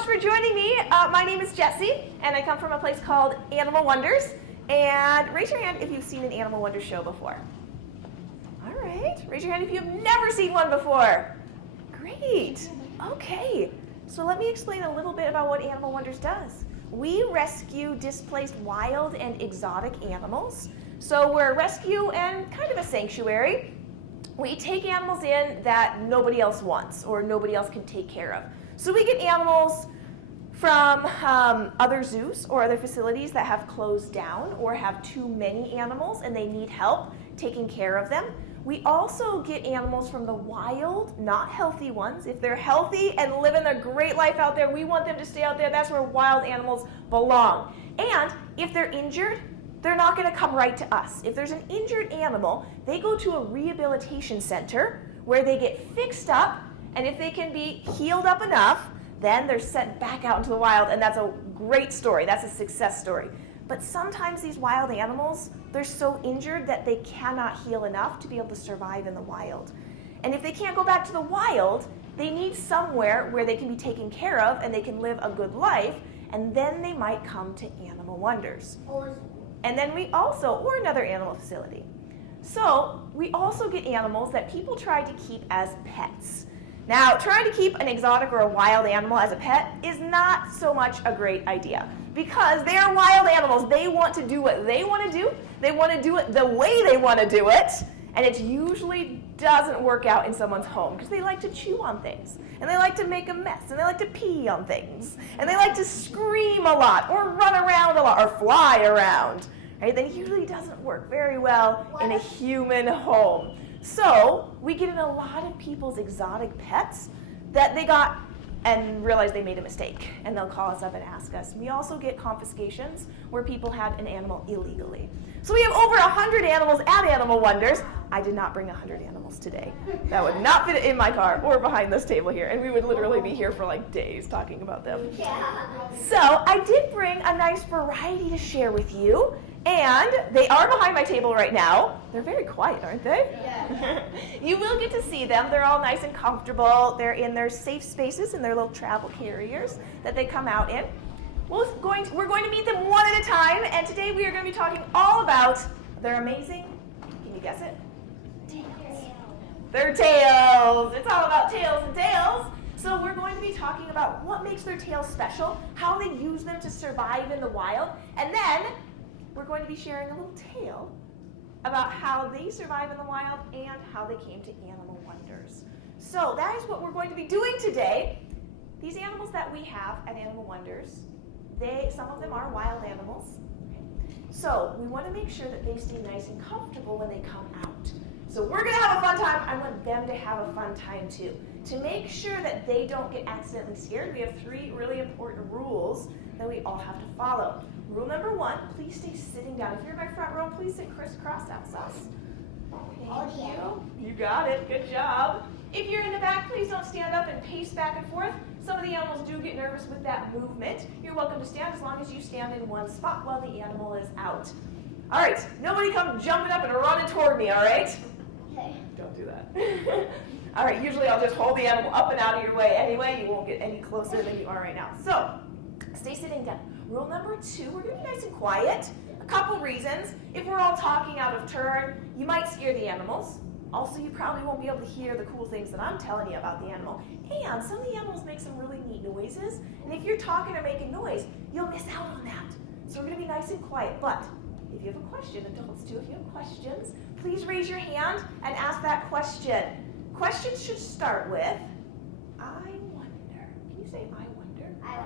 much for joining me. My name is Jessie, and I come from a place called Animal Wonders. And raise your hand if you've seen an Animal Wonders show before. All right. Raise your hand if you've never seen one before. Great. Okay. So let me explain a little bit about what Animal Wonders does. We rescue displaced wild and exotic animals. So we're a rescue and kind of a sanctuary. We take animals in that nobody else wants or nobody else can take care of. So we get animals from other zoos or other facilities that have closed down or have too many animals and they need help taking care of them. We also get animals from the wild, not healthy ones. If they're healthy and living their great life out there, we want them to stay out there. That's where wild animals belong. And if they're injured, they're not going to come right to us. If there's an injured animal, they go to a rehabilitation center where they get fixed up, and if they can be healed up enough, then they're sent back out into the wild, and that's a great story. That's a success story. But sometimes these wild animals, they're so injured that they cannot heal enough to be able to survive in the wild. And if they can't go back to the wild, they need somewhere where they can be taken care of and they can live a good life, and then they might come to Animal Wonders. And then we also, or another animal facility. So we also get animals that people try to keep as pets. Now, trying to keep an exotic or a wild animal as a pet is not so much a great idea because they are wild animals. They want to do what they want to do. They want to do it the way they want to do it, and it usually doesn't work out in someone's home because they like to chew on things, and they like to make a mess, and they like to pee on things, and they like to scream a lot or run around a lot or fly around. Right? That usually doesn't work very well in a human home. So we get in a lot of people's exotic pets that they got and realize they made a mistake, and they'll call us up and ask us. We also get confiscations where people had an animal illegally. So we have over 100 animals at Animal Wonders. I did not bring 100 animals today. That would not fit in my car or behind this table here, and we would literally be here for like days talking about them. So I did bring a nice variety to share with you. And they are behind my table right now. They're very quiet, aren't they? Yeah. You will get to see them. They're all nice and comfortable. They're in their safe spaces in their little travel carriers that they come out in. We're going to meet them one at a time, and today we are going to be talking all about their amazing, can you guess it? Tails. Their tails. It's all about tails and tails. So we're going to be talking about what makes their tails special, how they use them to survive in the wild, and then we're going to be sharing a little tale about how they survive in the wild and how they came to Animal Wonders. So that is what we're going to be doing today. These animals that we have at Animal Wonders, some of them are wild animals. Okay? So we want to make sure that they stay nice and comfortable when they come out. So we're going to have a fun time. I want them to have a fun time too. To make sure that they don't get accidentally scared, we have 3 really important rules that we all have to follow. Rule number 1, please stay sitting down. If you're in my front row, please sit crisscross outside. Thank you. You got it. Good job. If you're in the back, please don't stand up and pace back and forth. Some of the animals do get nervous with that movement. You're welcome to stand as long as you stand in one spot while the animal is out. All right. Nobody come jumping up and running toward me, all right? Okay. Don't do that. All right. Usually I'll just hold the animal up and out of your way anyway. You won't get any closer than you are right now. So stay sitting down. Rule number 2, we're going to be nice and quiet. A couple reasons. If we're all talking out of turn, you might scare the animals. Also, you probably won't be able to hear the cool things that I'm telling you about the animal. And some of the animals make some really neat noises. And if you're talking or making noise, you'll miss out on that. So we're going to be nice and quiet. But if you have a question, adults too, if you have questions, please raise your hand and ask that question. Questions should start with, I wonder. Can you say I wonder? I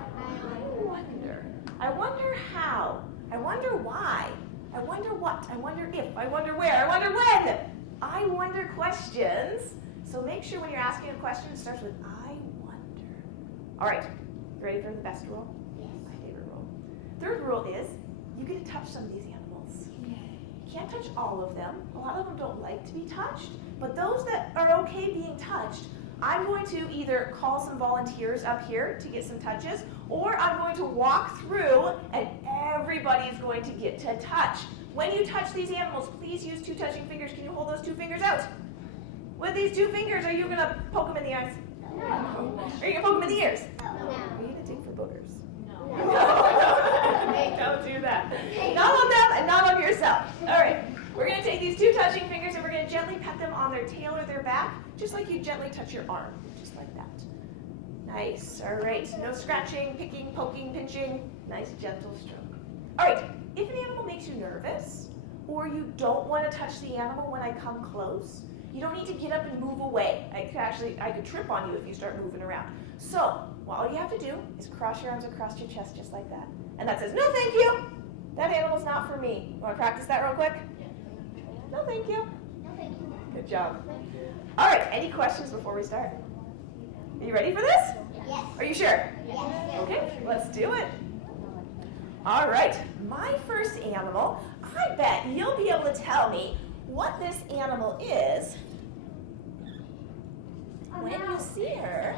wonder. I wonder how. I wonder why. I wonder what. I wonder if. I wonder where. I wonder when. I wonder questions. So make sure when you're asking a question, it starts with I wonder. All right. You ready for the best rule? Yes. My favorite rule. 3rd rule is you get to touch some of these animals. You can't touch all of them. A lot of them don't like to be touched. But those that are okay being touched, I'm going to either call some volunteers up here to get some touches, or I'm going to walk through and everybody's going to get to touch. When you touch these animals, please use 2 touching fingers. Can you hold those 2 fingers out? With these 2 fingers, are you going to poke them in the eyes? No. Are you going to poke them in the ears? No. Are you going to take Don't do that. Not on them and not on yourself. All right. We're going to take these two touching fingers and we're going to gently pet them on their tail or their back, just like you gently touch your arm, just like that. Nice. All right. No scratching, picking, poking, pinching. Nice, gentle stroke. All right. If an animal makes you nervous, or you don't want to touch the animal when I come close, you don't need to get up and move away. I could trip on you if you start moving around. So, all you have to do is cross your arms across your chest just like that. And that says, no thank you. That animal's not for me. You want to practice that real quick? No thank you. No, thank you. Good job. All right, any questions before we start? Are you ready for this? Yes. Are you sure? Yes. Okay, let's do it. All right, my first animal, I bet you'll be able to tell me what this animal is when you see her.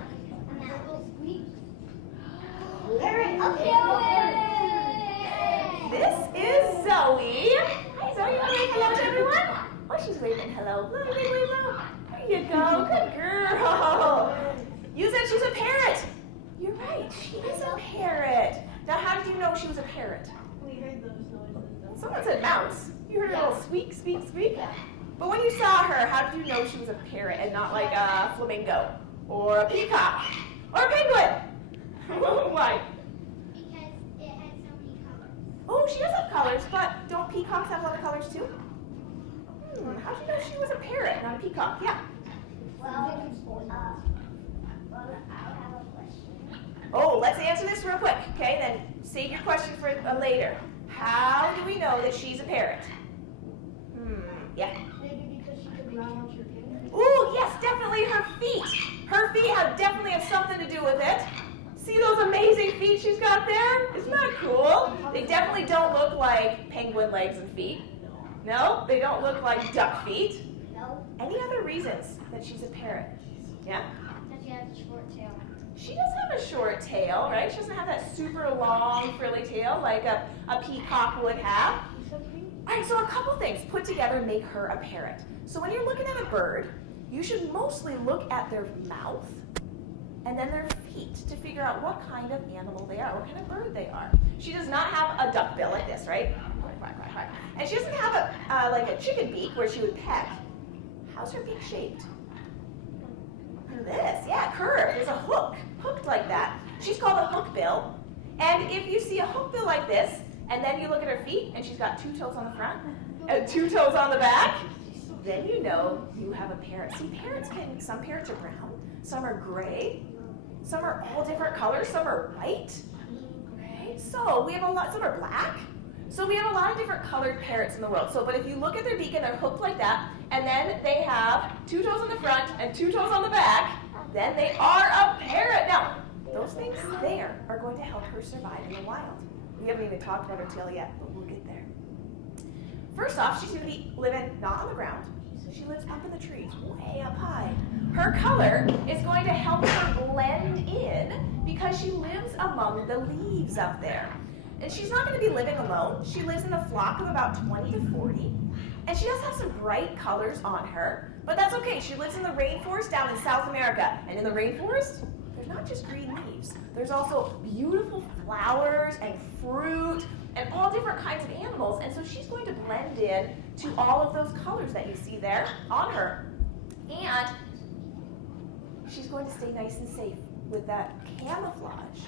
This is Zoe. Hi, Zoe. You want to wave hello to everyone? Oh, she's waving hello. Look, wave hello. There you go. Good girl. You said she's a parrot. You're right. She is a parrot. Now, how did you know she was a parrot? We heard those noises. Someone said mouse. You heard a little squeak, squeak, squeak? But when you saw her, how did you know she was a parrot and not like a flamingo or a peacock or a penguin? Why? Because it had so many colors. Oh, she does have colors, but don't peacocks have a lot of colors too? How did you know she was a parrot, not a peacock? Yeah. Well, I have a question. Oh, let's answer this real quick, okay? Then save your question for later. How do we know that she's a parrot? Yeah. Maybe because she could run out your fingers. Ooh, yes, definitely her feet. Her feet definitely have something to do with it. See those amazing feet she's got there? Isn't that cool? They definitely don't look like penguin legs and feet. No, they don't look like duck feet. No. Any other reasons that she's a parrot? Yeah? Because she has a short tail. She does have a short tail, right? She doesn't have that super long frilly tail like a peacock would have. All right, so a couple things put together make her a parrot. So when you're looking at a bird, you should mostly look at their mouth and then their feet to figure out what kind of animal they are, what kind of bird they are. She does not have a duck bill like this, right? And she doesn't have like a chicken beak where she would peck. How's her beak shaped? Like this, yeah, curved. There's a hook, hooked like that. She's called a hookbill. And if you see a hookbill like this, and then you look at her feet, and she's got 2 toes on the front and 2 toes on the back, then you know you have a parrot. See, some parrots are brown, some are gray, some are all different colors, some are white. Right? So we have some are black. So we have a lot of different colored parrots in the world. But if you look at their beak and they're hooked like that, and then they have 2 toes on the front and 2 toes on the back, then they are a parrot. Now, those things there are going to help her survive in the wild. We haven't even talked about her tail yet, but we'll get there. First off, she's going to be living not on the ground. She lives up in the trees, way up high. Her color is going to help her blend in because she lives among the leaves up there. And she's not going to be living alone. She lives in a flock of about 20 to 40. And she does have some bright colors on her, but that's okay. She lives in the rainforest down in South America. And in the rainforest, there's not just green leaves. There's also beautiful flowers and fruit and all different kinds of animals. And so she's going to blend in to all of those colors that you see there on her. And she's going to stay nice and safe with that camouflage.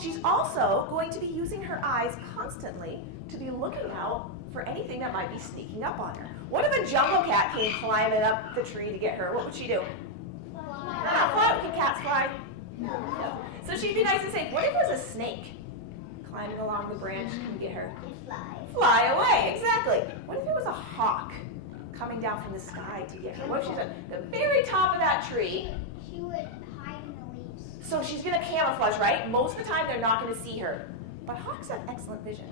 She's also going to be using her eyes constantly to be looking out for anything that might be sneaking up on her. What if a jungle cat came climbing up the tree to get her? What would she do? Fly. Can cats fly? No. So she'd be nice and safe. What if it was a snake climbing along the branch to get her? Fly away, exactly. What if it was a hawk coming down from the sky to get her? What if she's at the very top of that tree? She would hide in the leaves. So she's going to camouflage, right? Most of the time they're not going to see her. But hawks have excellent vision.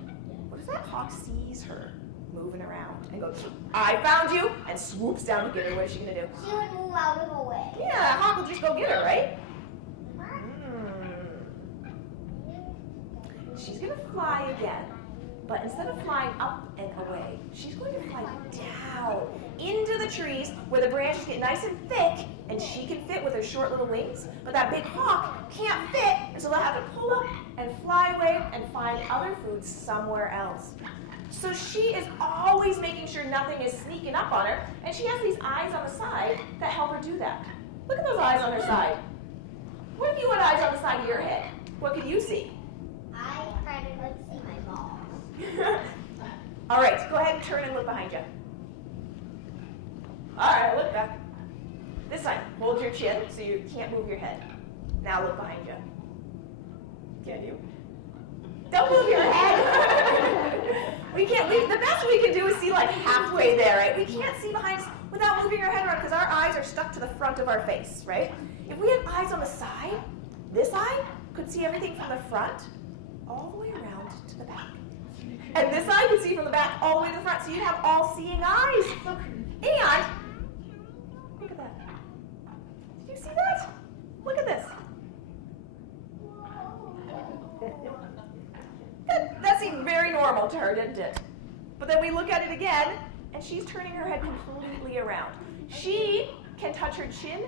What if that hawk sees her moving around and goes, I found you, and swoops down to get her? What is she going to do? She would move out of the way. Yeah, a hawk will just go get her, right? She's going to fly again. But instead of flying up and away, she's going to fly down into the trees where the branches get nice and thick, and she can fit with her short little wings, but that big hawk can't fit, and so they'll have to pull up and fly away and find other food somewhere else. So she is always making sure nothing is sneaking up on her, and she has these eyes on the side that help her do that. Look at those eyes on her side. What if you had eyes on the side of your head? What could you see? I kind of would see my balls. All right, go ahead and turn and look behind you. All right, look back. This time, hold your chin so you can't move your head. Now look behind you. Can you? Don't move your head. The best we can do is see like halfway there, right? We can't see behind us without moving our head around because our eyes are stuck to the front of our face, right? If we had eyes on the side, this eye could see everything from the front all the way around to the back. And this eye could see from the back all the way to the front, so you'd have all-seeing eyes. And, look at that. Did you see that? Look at this. That seemed very normal to her, didn't it? But then we look at it again, and she's turning her head completely around. She can touch her chin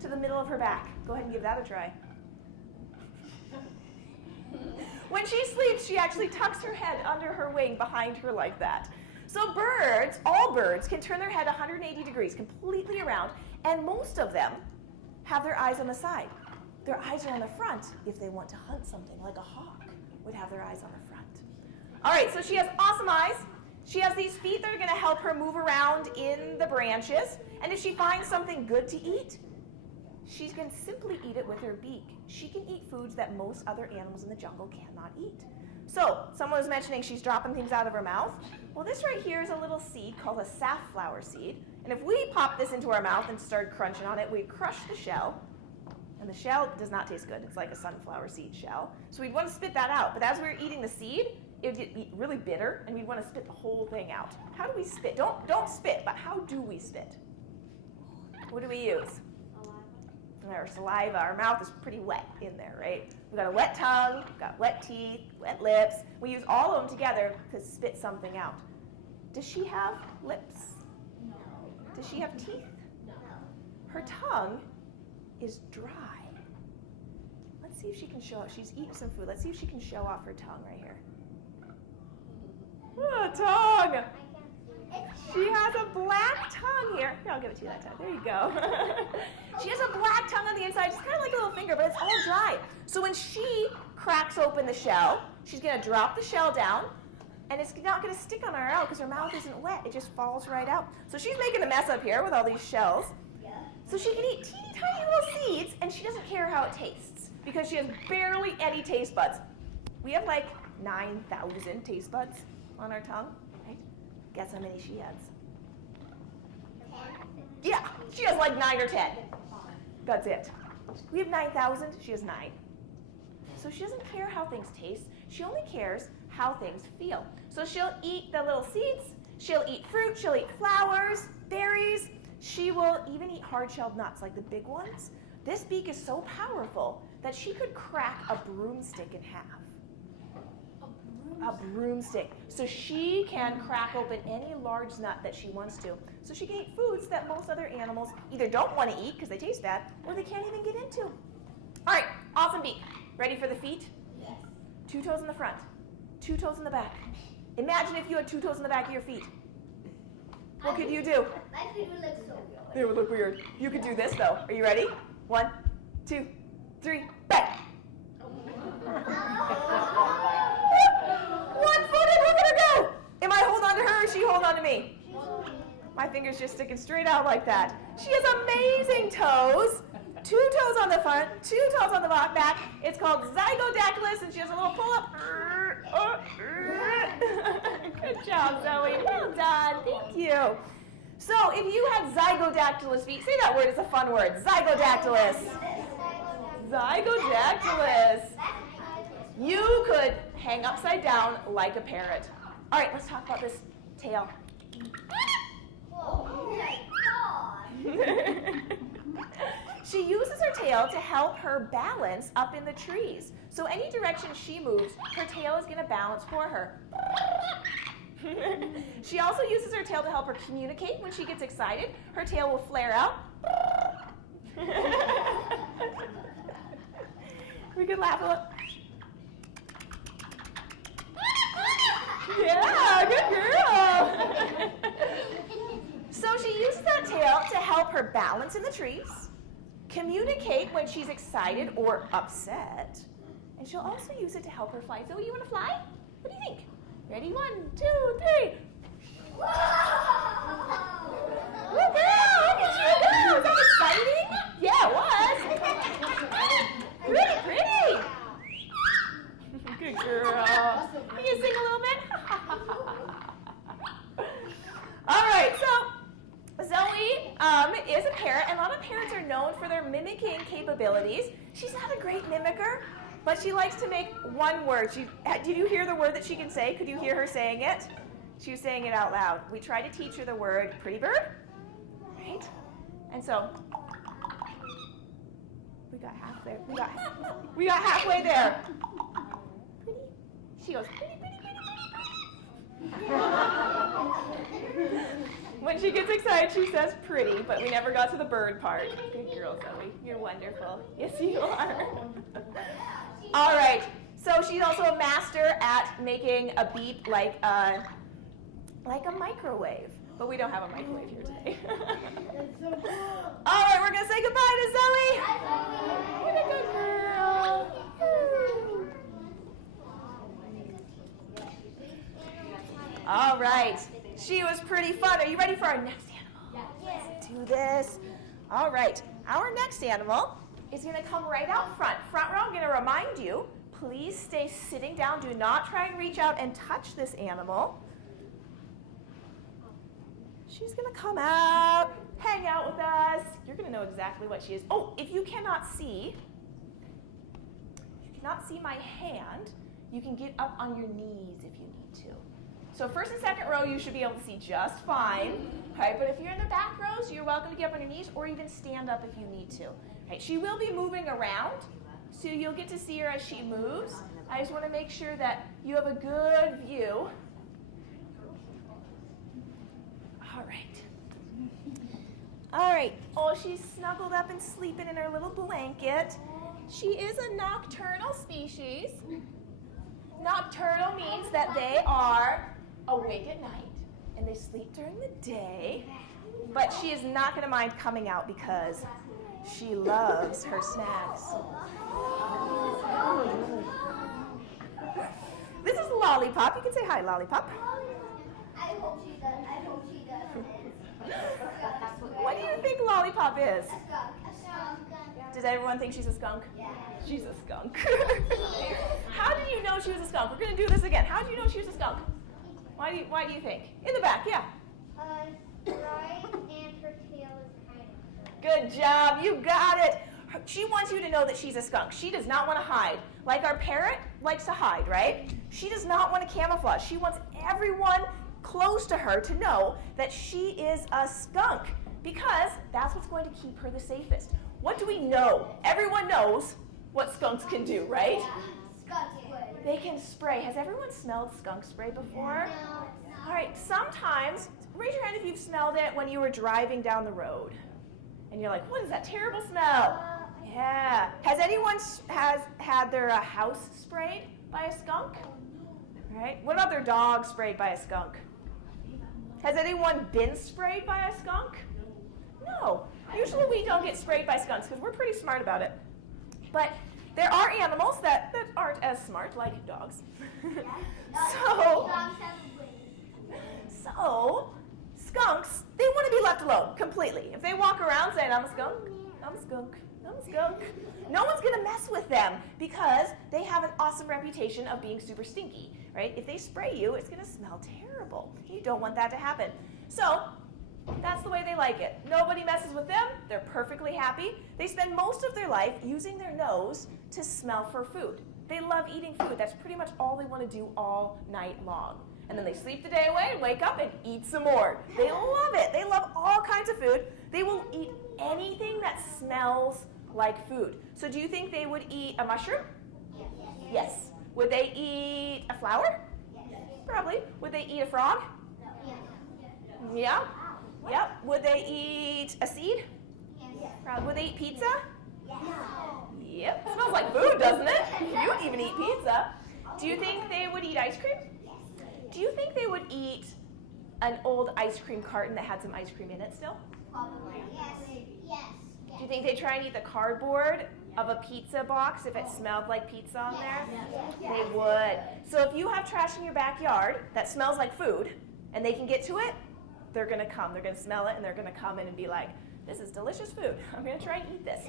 to the middle of her back. Go ahead and give that a try. When she sleeps, she actually tucks her head under her wing behind her like that. So birds, all birds, can turn their head 180 degrees, completely around, and most of them have their eyes on the side. Their eyes are on the front if they want to hunt something, like a hawk would have their eyes on the front. All right, so she has awesome eyes. She has these feet that are going to help her move around in the branches, and if she finds something good to eat, she can simply eat it with her beak. She can eat foods that most other animals in the jungle cannot eat. So, someone was mentioning she's dropping things out of her mouth. Well, this right here is a little seed called a safflower seed. And if we pop this into our mouth and start crunching on it, we'd crush the shell. And the shell does not taste good. It's like a sunflower seed shell. So we'd want to spit that out. But as we were eating the seed, it would get really bitter, and we'd want to spit the whole thing out. How do we spit? Don't spit, but how do we spit? What do we use? Our saliva. Our mouth is pretty wet in there, right? We've got a wet tongue, we've got wet teeth, wet lips. We use all of them together to spit something out. Does she have lips? No. Does she have teeth? No. Her tongue is dry. Let's see if she can show off. She's eating some food. Let's see if she can show off her tongue right here. Oh, tongue! She has a black tongue here. Here, I'll give it to you that time. There you go. She has a black tongue on the inside. It's kind of like a little finger, but it's all dry. So when she cracks open the shell, she's going to drop the shell down, and it's not going to stick on her out because her mouth isn't wet. It just falls right out. So she's making a mess up here with all these shells. So she can eat teeny tiny little seeds, and she doesn't care how it tastes because she has barely any taste buds. We have like 9,000 taste buds on our tongue. Guess how many she has? Yeah, she has like 9 or 10. That's it. We have 9,000, she has 9. So she doesn't care how things taste, she only cares how things feel. So she'll eat the little seeds, she'll eat fruit, she'll eat flowers, berries, she will even eat hard-shelled nuts like the big ones. This beak is so powerful that she could crack a broomstick in half. A broomstick. So she can crack open any large nut that she wants to. So she can eat foods that most other animals either don't want to eat because they taste bad, or they can't even get into. All right, awesome beak. Ready for the feet? Yes. 2 toes in the front, 2 toes in the back. Imagine if you had 2 toes in the back of your feet. What could you do? My feet would look so weird. They would look weird. You could do this though. Are you ready? 1, 2, 3, bang! One-footed, look at her go! Am I hold on to her or she hold on to me? My finger's just sticking straight out like that. She has amazing toes. 2 toes on the front, 2 toes on the back. It's called zygodactylus, and she has a little pull-up. Good job, Zoe. Well done. Thank you. So if you had zygodactylus feet, say that word. It's a fun word. Zygodactylus. Zygodactylus. You could hang upside down like a parrot. All right, let's talk about this tail. Oh my God. She uses her tail to help her balance up in the trees. So any direction she moves, her tail is going to balance for her. She also uses her tail to help her communicate when she gets excited. Her tail will flare out. We could laugh a little. Yeah, good girl. So she uses that tail to help her balance in the trees, communicate when she's excited or upset, and she'll also use it to help her fly. Zoe, you want to fly? What do you think? Ready? 1, 2, 3. Good girl! Look at you go! Is that exciting? Yeah, it was. Pretty, pretty. Good girl. Can you sing a little bit? All right, so Zoe is a parrot, and a lot of parrots are known for their mimicking capabilities. She's not a great mimicker, but she likes to make one word. Did you hear the word that she can say? Could you hear her saying it? She was saying it out loud. We tried to teach her the word pretty bird, right? And so we got halfway. We got halfway there. Pretty. She goes pretty, pretty, pretty, pretty, pretty. When she gets excited, she says pretty, but we never got to the bird part. Good girl, Zoe. You're wonderful. Yes, you are. All right. So she's also a master at making a beep like a microwave. But we don't have a microwave here today. All right, we're going to say goodbye to Zoe. What a good girl. All right. She was pretty fun. Are you ready for our next animal? Yes. Let's do this. All right. Our next animal is going to come right out front. Front row, I'm going to remind you, please stay sitting down. Do not try and reach out and touch this animal. She's going to come out, hang out with us. You're going to know exactly what she is. Oh, if you cannot see my hand, you can get up on your knees if you need to. So first and second row, you should be able to see just fine. Right, but if you're in the back rows, you're welcome to get up on your knees or even stand up if you need to. Right, she will be moving around, so you'll get to see her as she moves. I just want to make sure that you have a good view. All right. All right. Oh, she's snuggled up and sleeping in her little blanket. She is a nocturnal species. Nocturnal means that they are awake at night and they sleep during the day. But she is not going to mind coming out because she loves her snacks. This is Lollipop. You can say hi, Lollipop. I hope she does. I hope she does. What do you think Lollipop is? A skunk. A skunk. Does everyone think she's a skunk? Yeah. She's a skunk. How did you know she was a skunk? We're going to do this again. How did you know she was a skunk? Why do you think? In the back, yeah. Right, and her tail is kind of. Good job. You got it. She wants you to know that she's a skunk. She does not want to hide. Like our parrot likes to hide, right? She does not want to camouflage. She wants everyone close to her to know that she is a skunk because that's what's going to keep her the safest. What do we know? Everyone knows what skunks can do, right? Skunk spray. They can spray. Has everyone smelled skunk spray before? No. All right, sometimes, raise your hand if you've smelled it when you were driving down the road. And you're like, what is that terrible smell? Yeah. Has anyone had their house sprayed by a skunk? Right? What about their dog sprayed by a skunk? Has anyone been sprayed by a skunk? No. Usually we don't get sprayed by skunks because we're pretty smart about it. But there are animals that aren't as smart, like dogs. So, skunks, they want to be left alone completely. If they walk around saying, I'm a skunk, I'm a skunk, I'm a skunk, no one's going to mess with them because they have an awesome reputation of being super stinky, right? If they spray you, it's going to smell terrible. You don't want that to happen. So, that's the way they like it. Nobody messes with them. They're perfectly happy. They spend most of their life using their nose to smell for food. They love eating food. That's pretty much all they want to do all night long. And then they sleep the day away and wake up and eat some more. They love it. They love all kinds of food. They will eat anything that smells like food. So do you think they would eat a mushroom? Yes. Would they eat a flower? Yes. Probably. Would they eat a frog? Yes. Yeah? Yep. Would they eat a seed? Yes. Would they eat pizza? Yes. Yep. Smells like food, doesn't it? You would even eat pizza. Do you think they would eat ice cream? Yes. Do you think they would eat an old ice cream carton that had some ice cream in it still? Probably. Yes. Yes. Do you think they'd try and eat the cardboard of a pizza box if it smelled like pizza on there? Yes. They would. So if you have trash in your backyard that smells like food and they can get to it, they're going to come. They're going to smell it and they're going to come in and be like, this is delicious food. I'm going to try and eat this.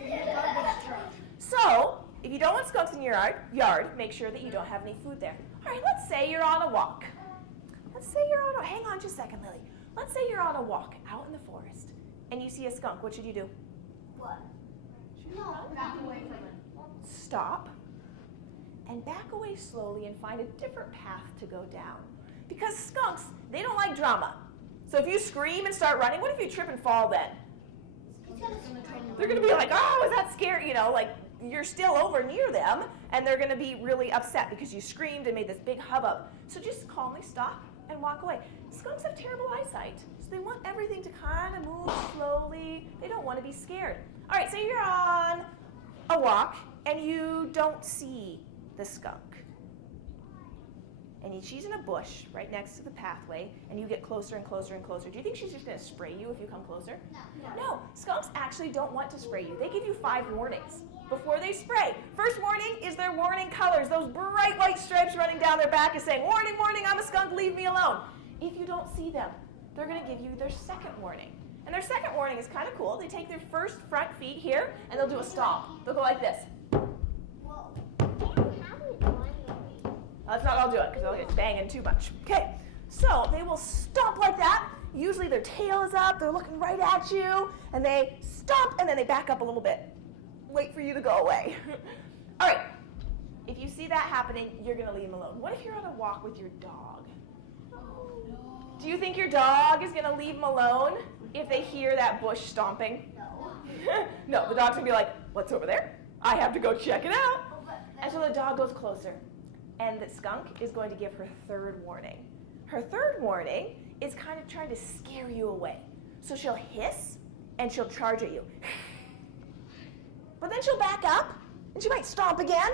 So if you don't want skunks in your yard, make sure that you don't have any food there. All right, let's say you're on a walk. Hang on just a second, Lily. Let's say you're on a walk out in the forest and you see a skunk. What should you do? What? No, back away from it. Stop and back away slowly and find a different path to go down. Because skunks, they don't like drama. So if you scream and start running, what if you trip and fall then? They're going to be like, oh, is that scary? You know, like you're still over near them and they're going to be really upset because you screamed and made this big hubbub. So just calmly stop and walk away. Skunks have terrible eyesight, so they want everything to kind of move slowly. They don't want to be scared. All right, so you're on a walk and you don't see the skunk. And she's in a bush right next to the pathway, and you get closer and closer and closer. Do you think she's just going to spray you if you come closer? No, skunks actually don't want to spray you. They give you 5 warnings before they spray. First warning is their warning colors. Those bright white stripes running down their back is saying, warning, warning, I'm a skunk, leave me alone. If you don't see them, they're going to give you their second warning. And their second warning is kind of cool. They take their first front feet here, and they'll do a stomp. They'll go like this. Whoa. Let's not all do it, because they'll get banging too much. Okay, so they will stomp like that. Usually their tail is up, they're looking right at you, and they stomp, and then they back up a little bit. Wait for you to go away. All right, if you see that happening, you're going to leave them alone. What if you're on a walk with your dog? Do you think your dog is going to leave them alone if they hear that bush stomping? No. No, the dog's going to be like, what's over there? I have to go check it out. And so the dog goes closer. And the skunk is going to give her third warning. Her third warning is kind of trying to scare you away. So she'll hiss and she'll charge at you. But then she'll back up and she might stomp again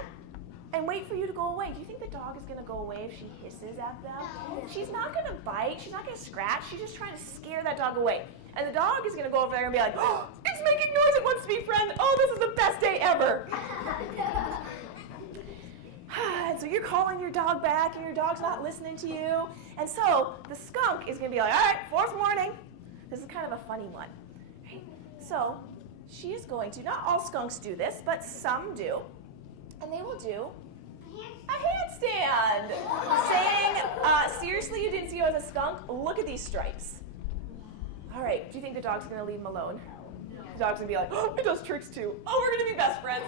and wait for you to go away. Do you think the dog is going to go away if she hisses at them? No. She's not going to bite. She's not going to scratch. She's just trying to scare that dog away. And the dog is going to go over there and be like, oh, it's making noise. It wants to be friend. Oh, this is the best day ever. And so you're calling your dog back, and your dog's not listening to you. And so the skunk is going to be like, all right, 4th warning. This is kind of a funny one. Right? So she is going to, not all skunks do this, but some do. And they will do a handstand. Saying, seriously, you didn't see I was a skunk? Look at these stripes. All right, do you think the dog's going to leave him alone? The dog's going to be like, oh, it does tricks too. Oh, we're going to be best friends.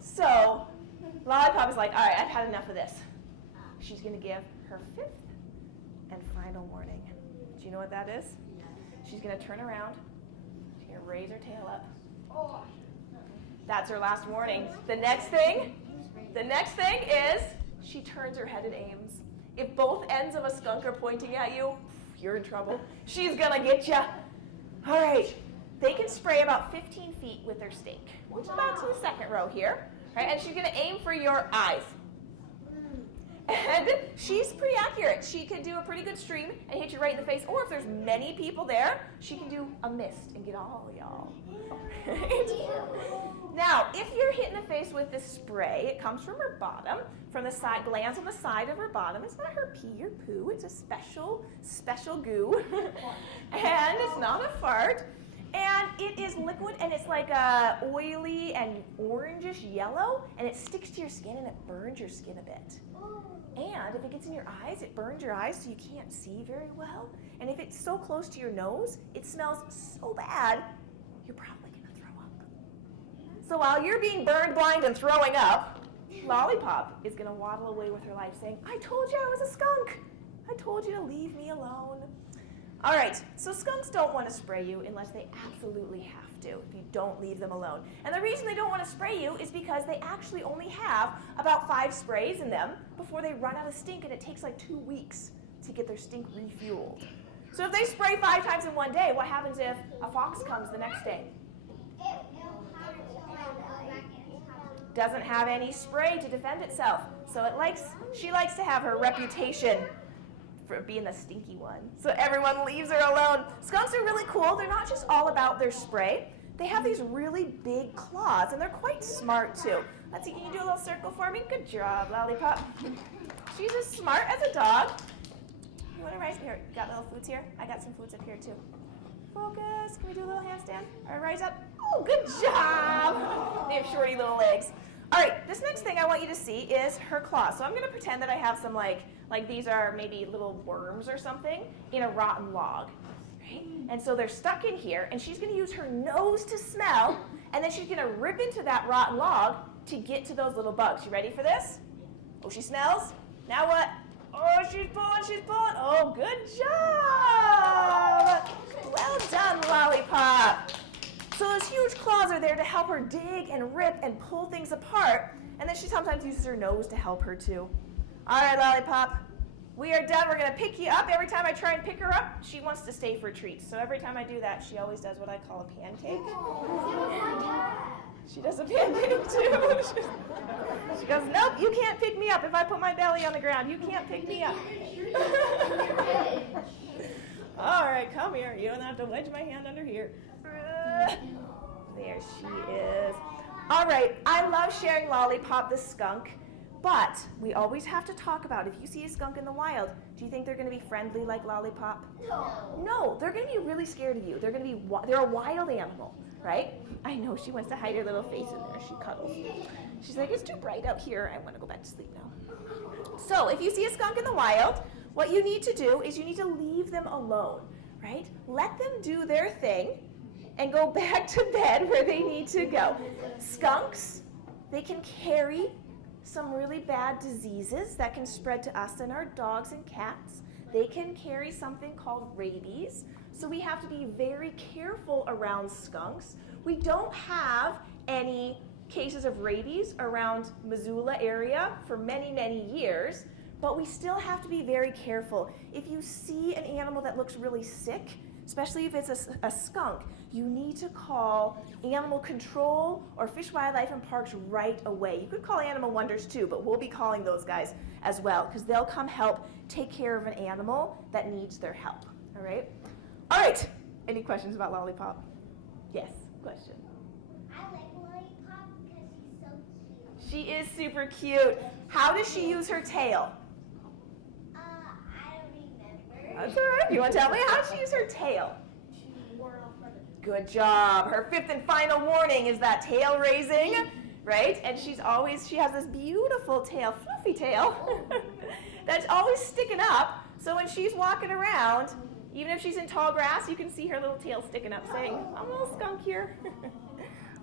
So Lollipop is like, all right, I've had enough of this. She's going to give her 5th and final warning. Do you know what that is? She's going to turn around. She's going to raise her tail up. That's her last warning. The next thing is she turns her head and aims. If both ends of a skunk are pointing at you, you're in trouble. She's going to get you. All right. They can spray about 15 feet with their stake, which is about to the second row here. Right, and she's going to aim for your eyes. And she's pretty accurate. She can do a pretty good stream and hit you right in the face. Or if there's many people there, she can do a mist and get all y'all. Now, if you're hit in the face with this spray, it comes from her bottom, from the side, glands on the side of her bottom. It's not her pee or poo. It's a special goo. And it's not a fart. And it is liquid, and it's like oily and orangish yellow, and it sticks to your skin, and it burns your skin a bit. And if it gets in your eyes, it burns your eyes so you can't see very well. And if it's so close to your nose, it smells so bad, you're probably going to throw up. So while you're being burned, blind, and throwing up, Lollipop is going to waddle away with her life saying, I told you I was a skunk. I told you to leave me alone. All right, so skunks don't want to spray you unless they absolutely have to, if you don't leave them alone. And the reason they don't want to spray you is because they actually only have about 5 sprays in them before they run out of stink, and it takes like 2 weeks to get their stink refueled. So if they spray 5 times in one day, what happens if a fox comes the next day? Doesn't have any spray to defend itself. So she likes to have her reputation for being the stinky one. So everyone leaves her alone. Skunks are really cool. They're not just all about their spray. They have these really big claws, and they're quite smart too. Let's see, can you do a little circle for me? Good job, Lollipop. She's as smart as a dog. You want to rise? Here, you got little foods here? I got some foods up here too. Focus. Can we do a little handstand? All right, rise up. Oh, good job. They have shorty little legs. All right, this next thing I want you to see is her claws. So I'm going to pretend that I have some like these are maybe little worms or something in a rotten log. Right? And so they're stuck in here, and she's going to use her nose to smell, and then she's going to rip into that rotten log to get to those little bugs. You ready for this? Oh, she smells. Now what? Oh, she's pulling. Oh, good job. Well done, Lollipop. So those huge claws are there to help her dig and rip and pull things apart, and then she sometimes uses her nose to help her too. All right, Lollipop, we are done. We're going to pick you up. Every time I try and pick her up, she wants to stay for treats. So every time I do that, she always does what I call a pancake. She does a pancake too. She goes, nope, you can't pick me up. If I put my belly on the ground, you can't pick me up. All right, come here. You don't have to wedge my hand under here. There she is. All right, I love sharing Lollipop the skunk, but we always have to talk about if you see a skunk in the wild, do you think they're going to be friendly like Lollipop? No, they're going to be really scared of you. They're a wild animal, right? I know, she wants to hide her little face in there. She cuddles. She's like, it's too bright out here. I want to go back to sleep now. So if you see a skunk in the wild, what you need to do is you need to leave them alone, right? Let them do their thing and go back to bed where they need to go. Skunks, they can carry some really bad diseases that can spread to us and our dogs and cats. They can carry something called rabies, so we have to be very careful around skunks. We don't have any cases of rabies around Missoula area for many, many years, but we still have to be very careful. If you see an animal that looks really sick, especially if it's a skunk, you need to call animal control or Fish, Wildlife, and Parks right away. You could call Animal Wonders too, but we'll be calling those guys as well because they'll come help take care of an animal that needs their help. All right? All right. Any questions about Lollipop? Yes, question. I like Lollipop because she's so cute. She is super cute. How does she use her tail? I don't remember. That's all right. You want to tell me? How does she use her tail? Good job. Her fifth and final warning is that tail raising, right? And she has this beautiful tail, fluffy tail, that's always sticking up. So when she's walking around, even if she's in tall grass, you can see her little tail sticking up saying, I'm a little skunk here.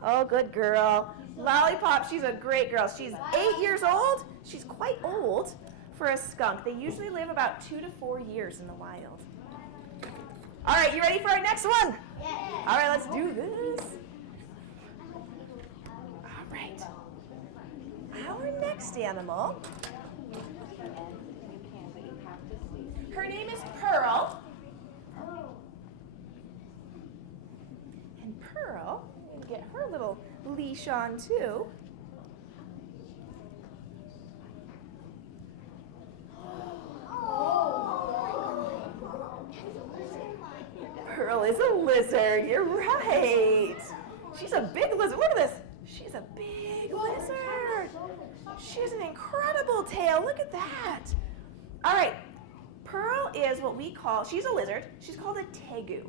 Oh, good girl. Lollipop, she's a great girl. She's 8 years old. She's quite old for a skunk. They usually live about 2 to 4 years in the wild. All right, you ready for our next one? Yes. All right, let's do this. All right. Our next animal, her name is Pearl. And Pearl, I'm going to get her little leash on too. Pearl is a lizard. You're right. She's a big lizard. Look at this. She's a big lizard. She has an incredible tail. Look at that. All right. Pearl is what we call, she's a lizard. She's called a tegu.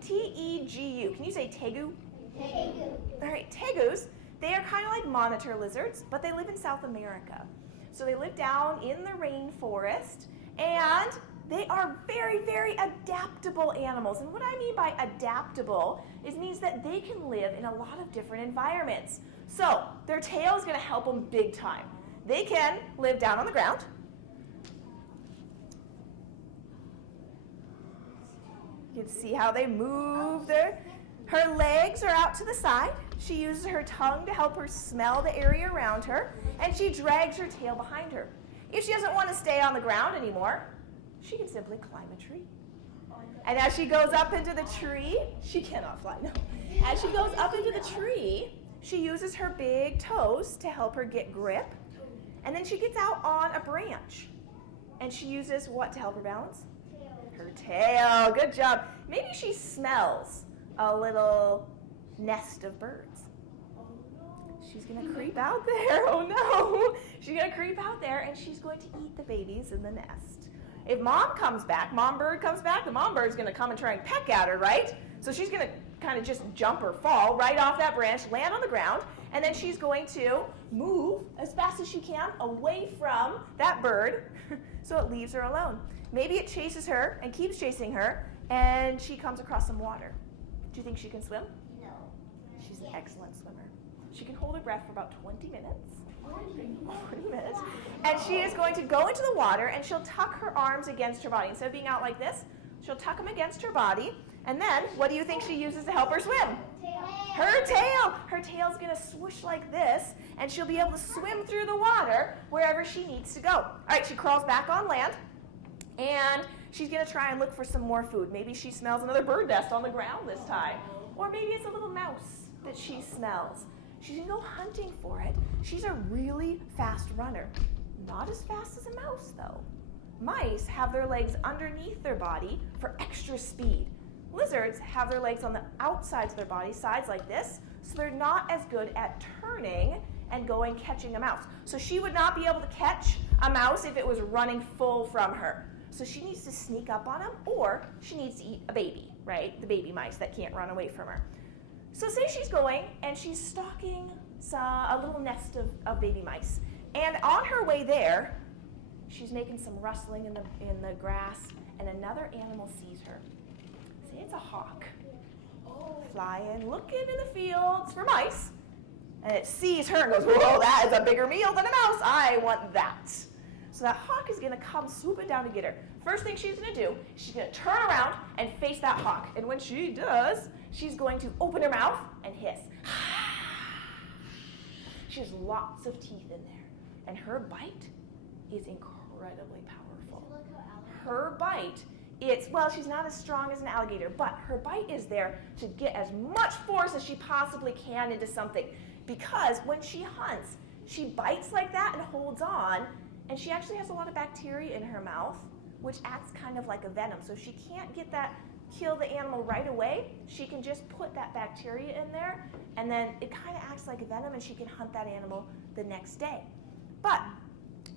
T-E-G-U. Can you say tegu? Tegu. All right, tegus, they are kind of like monitor lizards, but they live in South America. So they live down in the rainforest, and they are very, very adaptable animals. And what I mean by adaptable means that they can live in a lot of different environments. So their tail is going to help them big time. They can live down on the ground. You can see how they move there. Her legs are out to the side. She uses her tongue to help her smell the area around her, and she drags her tail behind her. If she doesn't want to stay on the ground anymore, she can simply climb a tree. And as she goes up into the tree, she cannot fly, no. As she goes up into the tree, she uses her big toes to help her get grip. And then she gets out on a branch. And she uses what to help her balance? Her tail. Good job. Maybe she smells a little nest of birds. She's going to creep out there. Oh, no. She's going to creep out there, and she's going to eat the babies in the nest. If mom comes back, mom bird comes back, the mom bird's going to come and try and peck at her, right? So she's going to kind of just jump or fall right off that branch, land on the ground, and then she's going to move as fast as she can away from that bird so it leaves her alone. Maybe it chases her and keeps chasing her, and she comes across some water. Do you think she can swim? No. She's an excellent swimmer. She can hold her breath for about 20 minutes. 20 minutes. And she is going to go into the water, and she'll tuck her arms against her body. Instead of being out like this, she'll tuck them against her body. And then, what do you think she uses to help her swim? Her tail. Her tail's going to swoosh like this, and she'll be able to swim through the water wherever she needs to go. All right, she crawls back on land, and she's going to try and look for some more food. Maybe she smells another bird nest on the ground this time. Or maybe it's a little mouse that she smells. She's going to go hunting for it. She's a really fast runner. Not as fast as a mouse, though. Mice have their legs underneath their body for extra speed. Lizards have their legs on the outsides of their body, sides like this, so they're not as good at turning and going catching a mouse. So she would not be able to catch a mouse if it was running full from her. So she needs to sneak up on him, or she needs to eat a baby, right? The baby mice that can't run away from her. So say she's going and she's stalking a little nest of baby mice. And on her way there, she's making some rustling in the grass, and another animal sees her. Say it's a hawk. Flying, looking in the fields for mice. And it sees her and goes, whoa, that is a bigger meal than a mouse. I want that. So that hawk is going to come swooping down to get her. First thing she's going to do, she's going to turn around and face that hawk. And when she does, she's going to open her mouth and hiss. She has lots of teeth in there. And her bite is incredibly powerful. Her bite, she's not as strong as an alligator, but her bite is there to get as much force as she possibly can into something. Because when she hunts, she bites like that and holds on, and she actually has a lot of bacteria in her mouth, which acts kind of like a venom. So if she can't kill the animal right away, she can just put that bacteria in there, and then it kind of acts like a venom, and she can hunt that animal the next day. But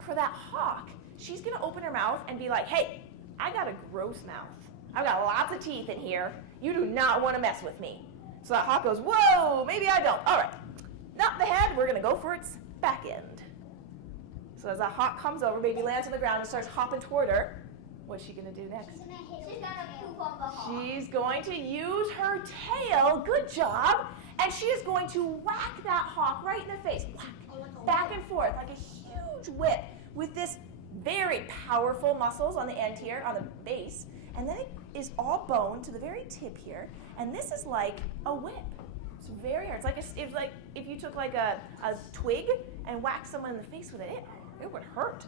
for that hawk, she's going to open her mouth and be like, hey, I got a gross mouth. I've got lots of teeth in here. You do not want to mess with me. So that hawk goes, whoa, maybe I don't. All right, not the head. We're going to go for its back end. So as that hawk comes over, baby lands on the ground and starts hopping toward her. What's she going to do next? She's gonna poop on the hawk. She's going to use her tail, good job, and she is going to whack that hawk right in the face. Whack, back and forth like a huge whip with this very powerful muscles on the end here, on the base, and then it is all bone to the very tip here, and this is like a whip. It's very hard. It's like if you took like a twig and whacked someone in the face with it, it would hurt.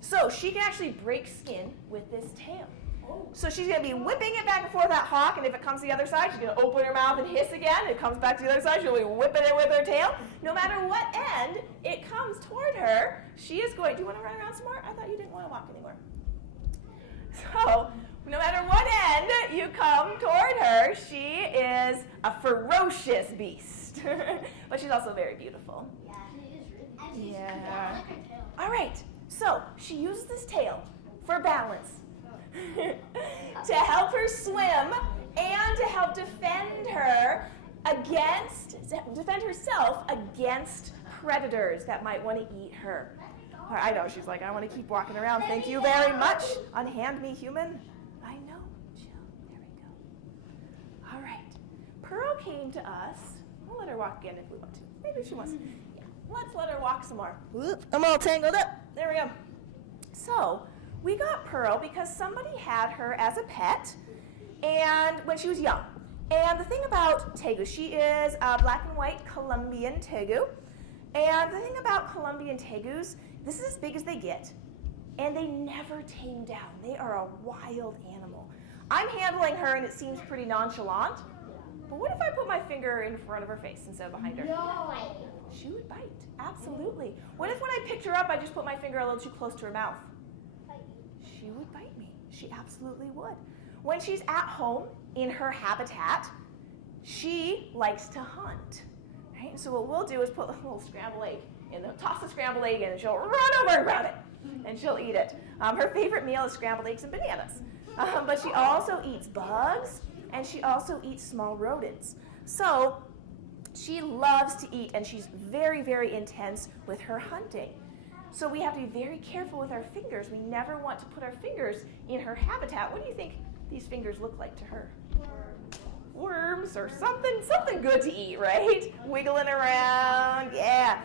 So she can actually break skin with this tail. So she's going to be whipping it back and forth, that hawk, and if it comes to the other side, she's going to open her mouth and hiss again. It comes back to the other side, she'll be whipping it with her tail. No matter what end it comes toward her, she is going, do you want to run around some more? I thought you didn't want to walk anymore. So no matter what end you come toward her, she is a ferocious beast. But she's also very beautiful. Yeah, she is really. Yeah. All right, so she uses this tail for balance. To help her swim and to help defend herself against predators that might want to eat her. I know, she's like, I want to keep walking around. Thank you very much. Unhand me, human. I know. Chill. There we go. All right. Pearl came to us. We'll let her walk again if we want to. Maybe she wants to. Yeah. Let's let her walk some more. Whoop, I'm all tangled up. There we go. So, we got Pearl because somebody had her as a pet and when she was young. And the thing about tegu, she is a black and white Colombian tegu. And the thing about Colombian tegus, this is as big as they get. And they never tame down. They are a wild animal. I'm handling her and it seems pretty nonchalant, but what if I put my finger in front of her face instead of behind her? No. She would bite, absolutely. What if when I picked her up, I just put my finger a little too close to her mouth? She would bite me. She absolutely would. When she's at home in her habitat, she likes to hunt. Right? So what we'll do is put a little scrambled egg in the, toss the scrambled egg in, and she'll run over and grab it, and she'll eat it. Her favorite meal is scrambled eggs and bananas. But she also eats bugs, and she also eats small rodents. So she loves to eat, and she's very, very intense with her hunting. So we have to be very careful with our fingers. We never want to put our fingers in her habitat. What do you think these fingers look like to her? Worms or something good to eat, right? Wiggling around, yeah.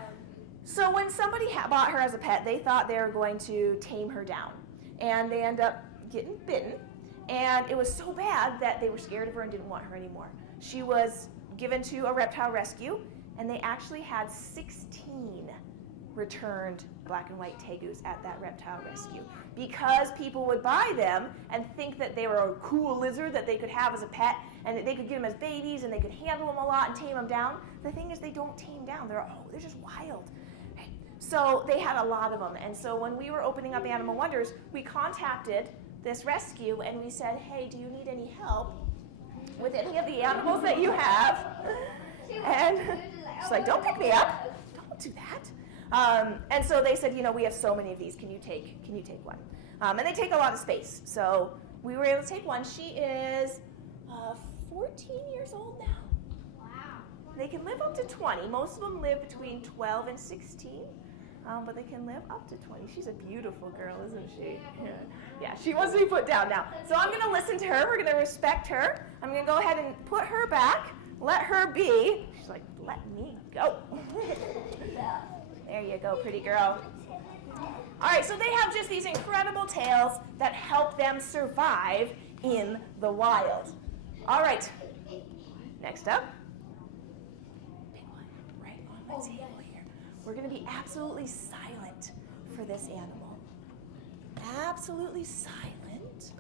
So when somebody bought her as a pet, they thought they were going to tame her down. And they end up getting bitten. And it was so bad that they were scared of her and didn't want her anymore. She was given to a reptile rescue, and they actually had 16 returned black and white tegus at that reptile rescue because people would buy them and think that they were a cool lizard that they could have as a pet and that they could get them as babies and they could handle them a lot and tame them down. The thing is, they don't tame down. They're just wild. So they had a lot of them. And so when we were opening up Animal Wonders, we contacted this rescue and we said, hey, do you need any help with any of the animals that you have? And she's like, don't pick me up. Don't do that. And so they said, we have so many of these. Can you take one? And they take a lot of space. So we were able to take one. She is 14 years old now. Wow. They can live up to 20. Most of them live between 12 and 16. But they can live up to 20. She's a beautiful girl, isn't she? Yeah, she wants to be put down now. So I'm going to listen to her. We're going to respect her. I'm going to go ahead and put her back. Let her be. She's like, let me go. There you go, pretty girl. All right, so they have just these incredible tails that help them survive in the wild. All right, next up. Big one, right on the table here. We're going to be absolutely silent for this animal. Absolutely silent.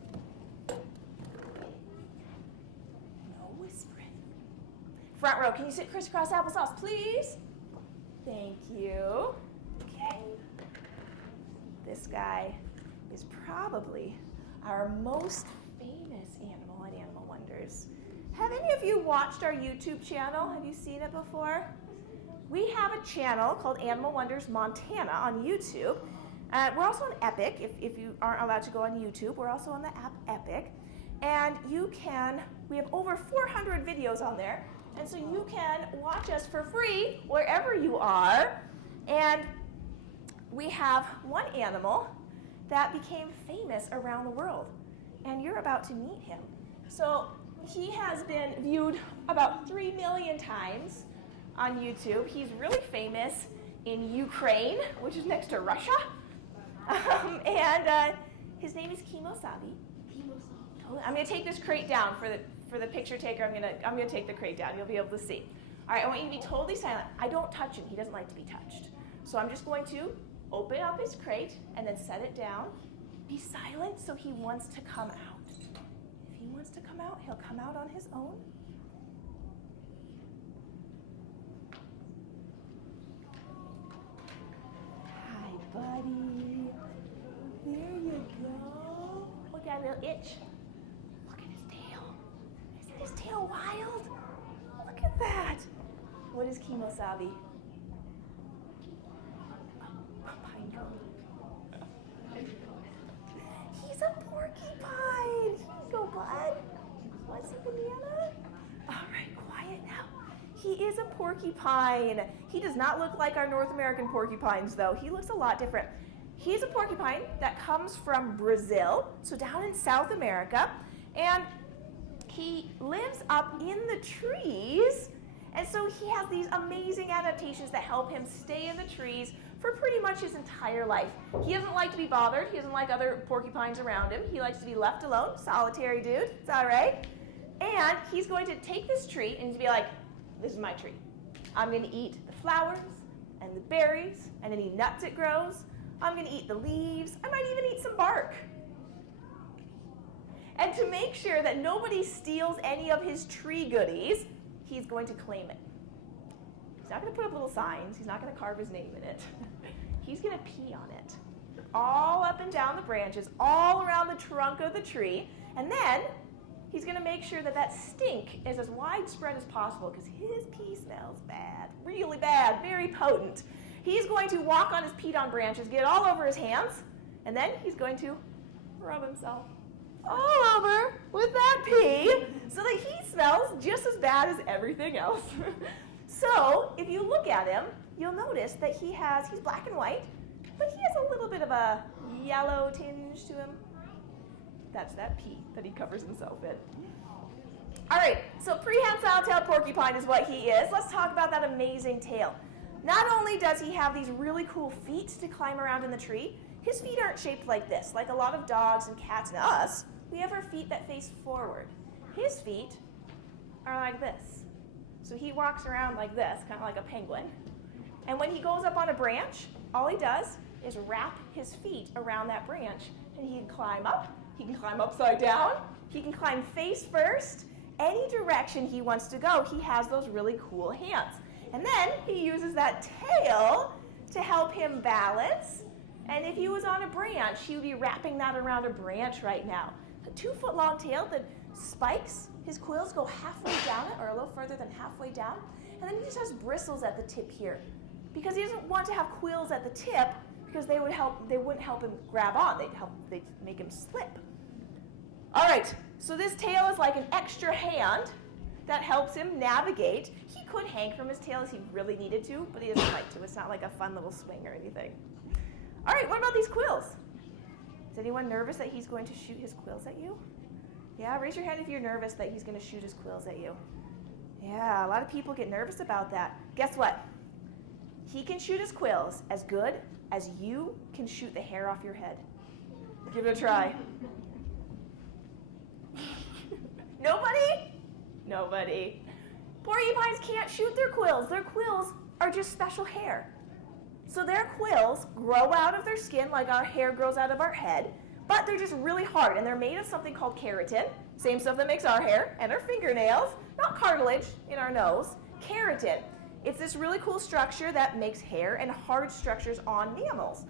No whispering. Front row, can you sit crisscross applesauce, please? Thank you. Okay. This guy is probably our most famous animal at Animal Wonders. Have any of you watched our YouTube channel? Have you seen it before? We have a channel called Animal Wonders Montana on YouTube. We're also on Epic. If you aren't allowed to go on YouTube, we're also on the app Epic. And we have over 400 videos on there. And so you can watch us for free wherever you are. And we have one animal that became famous around the world. And you're about to meet him. So he has been viewed about 3 million times on YouTube. He's really famous in Ukraine, which is next to Russia. His name is Kimosabi. I'm going to take this crate down for the picture taker. I'm going to take the crate down. You'll be able to see. All right, I want you to be totally silent. I don't touch him. He doesn't like to be touched. So I'm just going to open up his crate and then set it down. Be silent so he wants to come out. If he wants to come out, he'll come out on his own. Hi, buddy. There you go. Look at a little itch. Look at his tail. Isn't his tail wild? Look at that. What is Kimosabi? Pine cone. He's a porcupine. Here you go, bud. Want some banana? All right, quiet now. He is a porcupine. He does not look like our North American porcupines, though. He looks a lot different. He's a porcupine that comes from Brazil, so down in South America, and he lives up in the trees, and so he has these amazing adaptations that help him stay in the trees for pretty much his entire life. He doesn't like to be bothered. He doesn't like other porcupines around him. He likes to be left alone, solitary dude. It's all right. And he's going to take this tree and he's be like, this is my tree. I'm going to eat the flowers and the berries and any nuts it grows. I'm going to eat the leaves. I might even eat some bark. And to make sure that nobody steals any of his tree goodies, he's going to claim it. He's not going to put up little signs. He's not going to carve his name in it. He's going to pee on it. All up and down the branches, all around the trunk of the tree. And then he's going to make sure that that stink is as widespread as possible because his pee smells bad, really bad, very potent. He's going to walk on his peed on branches, get it all over his hands, and then he's going to rub himself all over with that pee so that he smells just as bad as everything else. So if you look at him, you'll notice that he's black and white, but he has a little bit of a yellow tinge to him. That's that pee that he covers himself in. All right, so prehensile-tailed porcupine is what he is. Let's talk about that amazing tail. Not only does he have these really cool feet to climb around in the tree, his feet aren't shaped like this. Like a lot of dogs and cats and us, we have our feet that face forward. His feet are like this. So he walks around like this, kind of like a penguin. And when he goes up on a branch, all he does is wrap his feet around that branch, and he can climb up, he can climb upside down, he can climb face first. Any direction he wants to go, he has those really cool hands. And then he uses that tail to help him balance. And if he was on a branch, he would be wrapping that around a branch right now. A 2-foot-long tail that spikes, his quills go halfway down it, or a little further than halfway down. And then he just has bristles at the tip here. Because he doesn't want to have quills at the tip, because they wouldn't help him grab on. They'd make him slip. All right, so this tail is like an extra hand that helps him navigate. He could hang from his tail if he really needed to, but he doesn't like to. It's not like a fun little swing or anything. All right, what about these quills? Is anyone nervous that he's going to shoot his quills at you? Yeah, raise your hand if you're nervous that he's going to shoot his quills at you. Yeah, a lot of people get nervous about that. Guess what? He can shoot his quills as good as you can shoot the hair off your head. Give it a try. Nobody? Nobody. Porcupines can't shoot their quills. Their quills are just special hair. So their quills grow out of their skin like our hair grows out of our head, but they're just really hard, and they're made of something called keratin, same stuff that makes our hair and our fingernails, not cartilage in our nose, keratin. It's this really cool structure that makes hair and hard structures on mammals.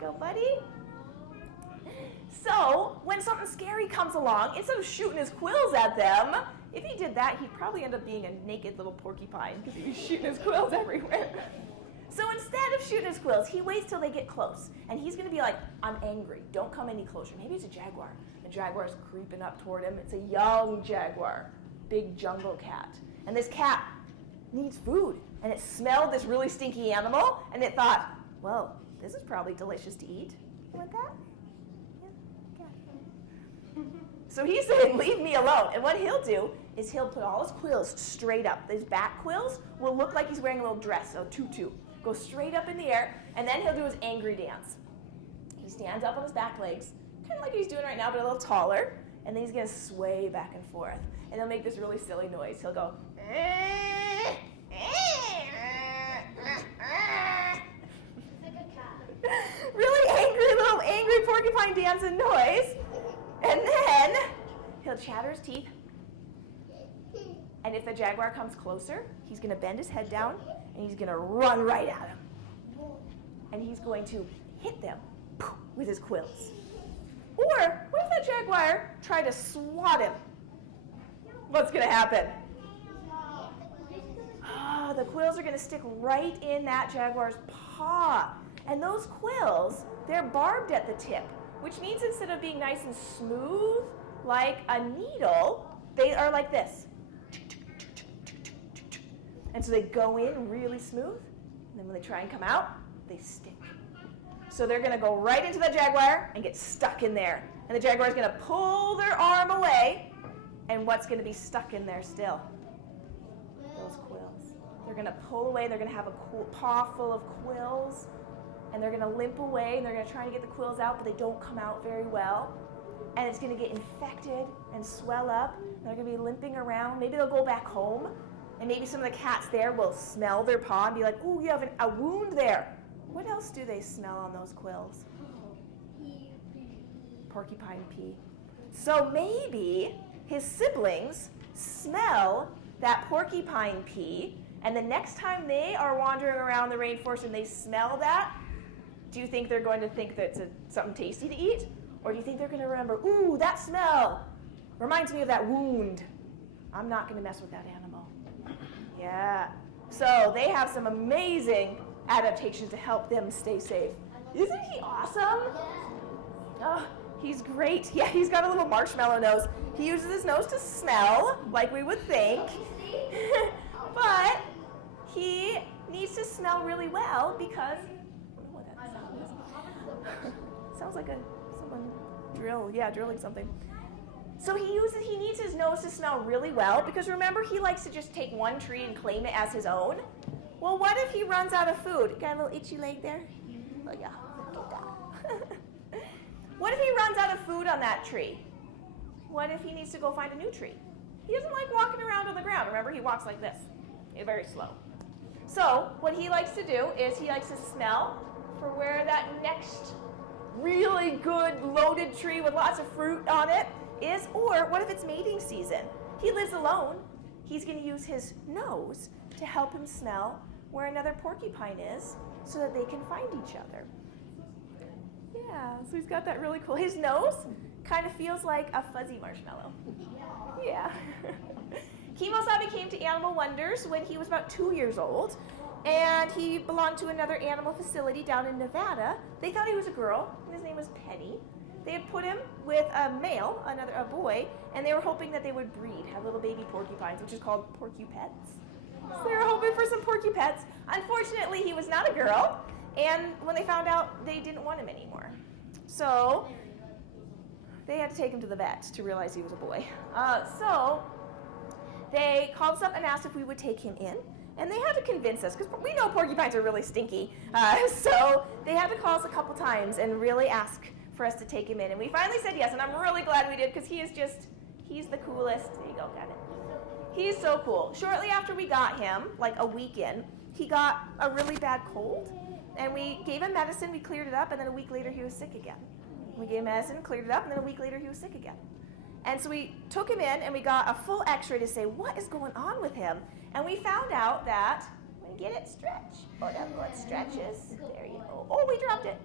Go, buddy. So when something scary comes along, instead of shooting his quills at them, if he did that, he'd probably end up being a naked little porcupine because he'd be shooting his quills everywhere. So instead of shooting his quills, he waits till they get close. And he's going to be like, I'm angry. Don't come any closer. Maybe it's a jaguar. The jaguar's creeping up toward him. It's a young jaguar, big jungle cat. And this cat needs food. And it smelled this really stinky animal, and it thought, well, this is probably delicious to eat. You want that? Yeah. So he's saying, leave me alone. And what he'll do is he'll put all his quills straight up. His back quills will look like he's wearing a little dress, a tutu. Go straight up in the air, and then he'll do his angry dance. He stands up on his back legs, kind of like he's doing right now, but a little taller, and then he's going to sway back and forth. And he'll make this really silly noise. He'll go, really angry little angry porcupine dancing noise. And then he'll chatter his teeth. And if the jaguar comes closer, he's going to bend his head down, and he's going to run right at him. And he's going to hit them with his quills. Or what if that jaguar tried to swat him? What's going to happen? The quills are going to stick right in that jaguar's paw. And those quills, they're barbed at the tip, which means instead of being nice and smooth like a needle, they are like this. And so they go in really smooth, and then when they try and come out, they stick. So they're going to go right into the jaguar and get stuck in there. And the jaguar is going to pull their arm away, and what's going to be stuck in there still? Those quills. They're going to pull away, they're going to have a paw full of quills, and they're going to limp away, and they're going to try to get the quills out, but they don't come out very well. And it's going to get infected and swell up, and they're going to be limping around. Maybe they'll go back home. And maybe some of the cats there will smell their paw and be like, ooh, you have a wound there. What else do they smell on those quills? Porcupine pee. So maybe his siblings smell that porcupine pee, and the next time they are wandering around the rainforest and they smell that, do you think they're going to think that it's something tasty to eat? Or do you think they're going to remember, ooh, that smell reminds me of that wound. I'm not going to mess with that animal. Yeah. So they have some amazing adaptations to help them stay safe. Isn't he awesome? Oh, he's great. Yeah, he's got a little marshmallow nose. He uses his nose to smell, like we would think. But he needs to smell really well because, I don't know what that sound is. Sounds like someone drilling something. So he needs his nose to smell really well because remember he likes to just take one tree and claim it as his own. Well, what if he runs out of food? Got a little itchy leg there? Oh yeah. What if he runs out of food on that tree? What if he needs to go find a new tree? He doesn't like walking around on the ground. Remember, he walks like this. He's very slow. So what he likes to do is he likes to smell for where that next really good loaded tree with lots of fruit on it is, or what if it's mating season? He lives alone. He's going to use his nose to help him smell where another porcupine is so that they can find each other. Yeah, so he's got that really cool. His nose kind of feels like a fuzzy marshmallow. Yeah. Kimo-sabe came to Animal Wonders when he was about 2 years old, and he belonged to another animal facility down in Nevada. They thought he was a girl, and his name was Penny. They had put him with a male, a boy, and they were hoping that they would breed, have little baby porcupines, which is called porcupets. So they were hoping for some porcupets. Unfortunately, he was not a girl, and when they found out, they didn't want him anymore. So they had to take him to the vet to realize he was a boy. So they called us up and asked if we would take him in. And they had to convince us, because we know porcupines are really stinky. So they had to call us a couple times and really ask for us to take him in. And we finally said yes, and I'm really glad we did, because he's the coolest. There you go, got it. He's so cool. Shortly after we got him, like a week in, he got a really bad cold. And we gave him medicine, we cleared it up, and then a week later he was sick again. We gave him medicine, cleared it up, and then a week later he was sick again. And so we took him in and we got a full x-ray to say, what is going on with him? And we found out that, when you get it, stretch. Oh, that's what stretches. There you go. Oh, we dropped it.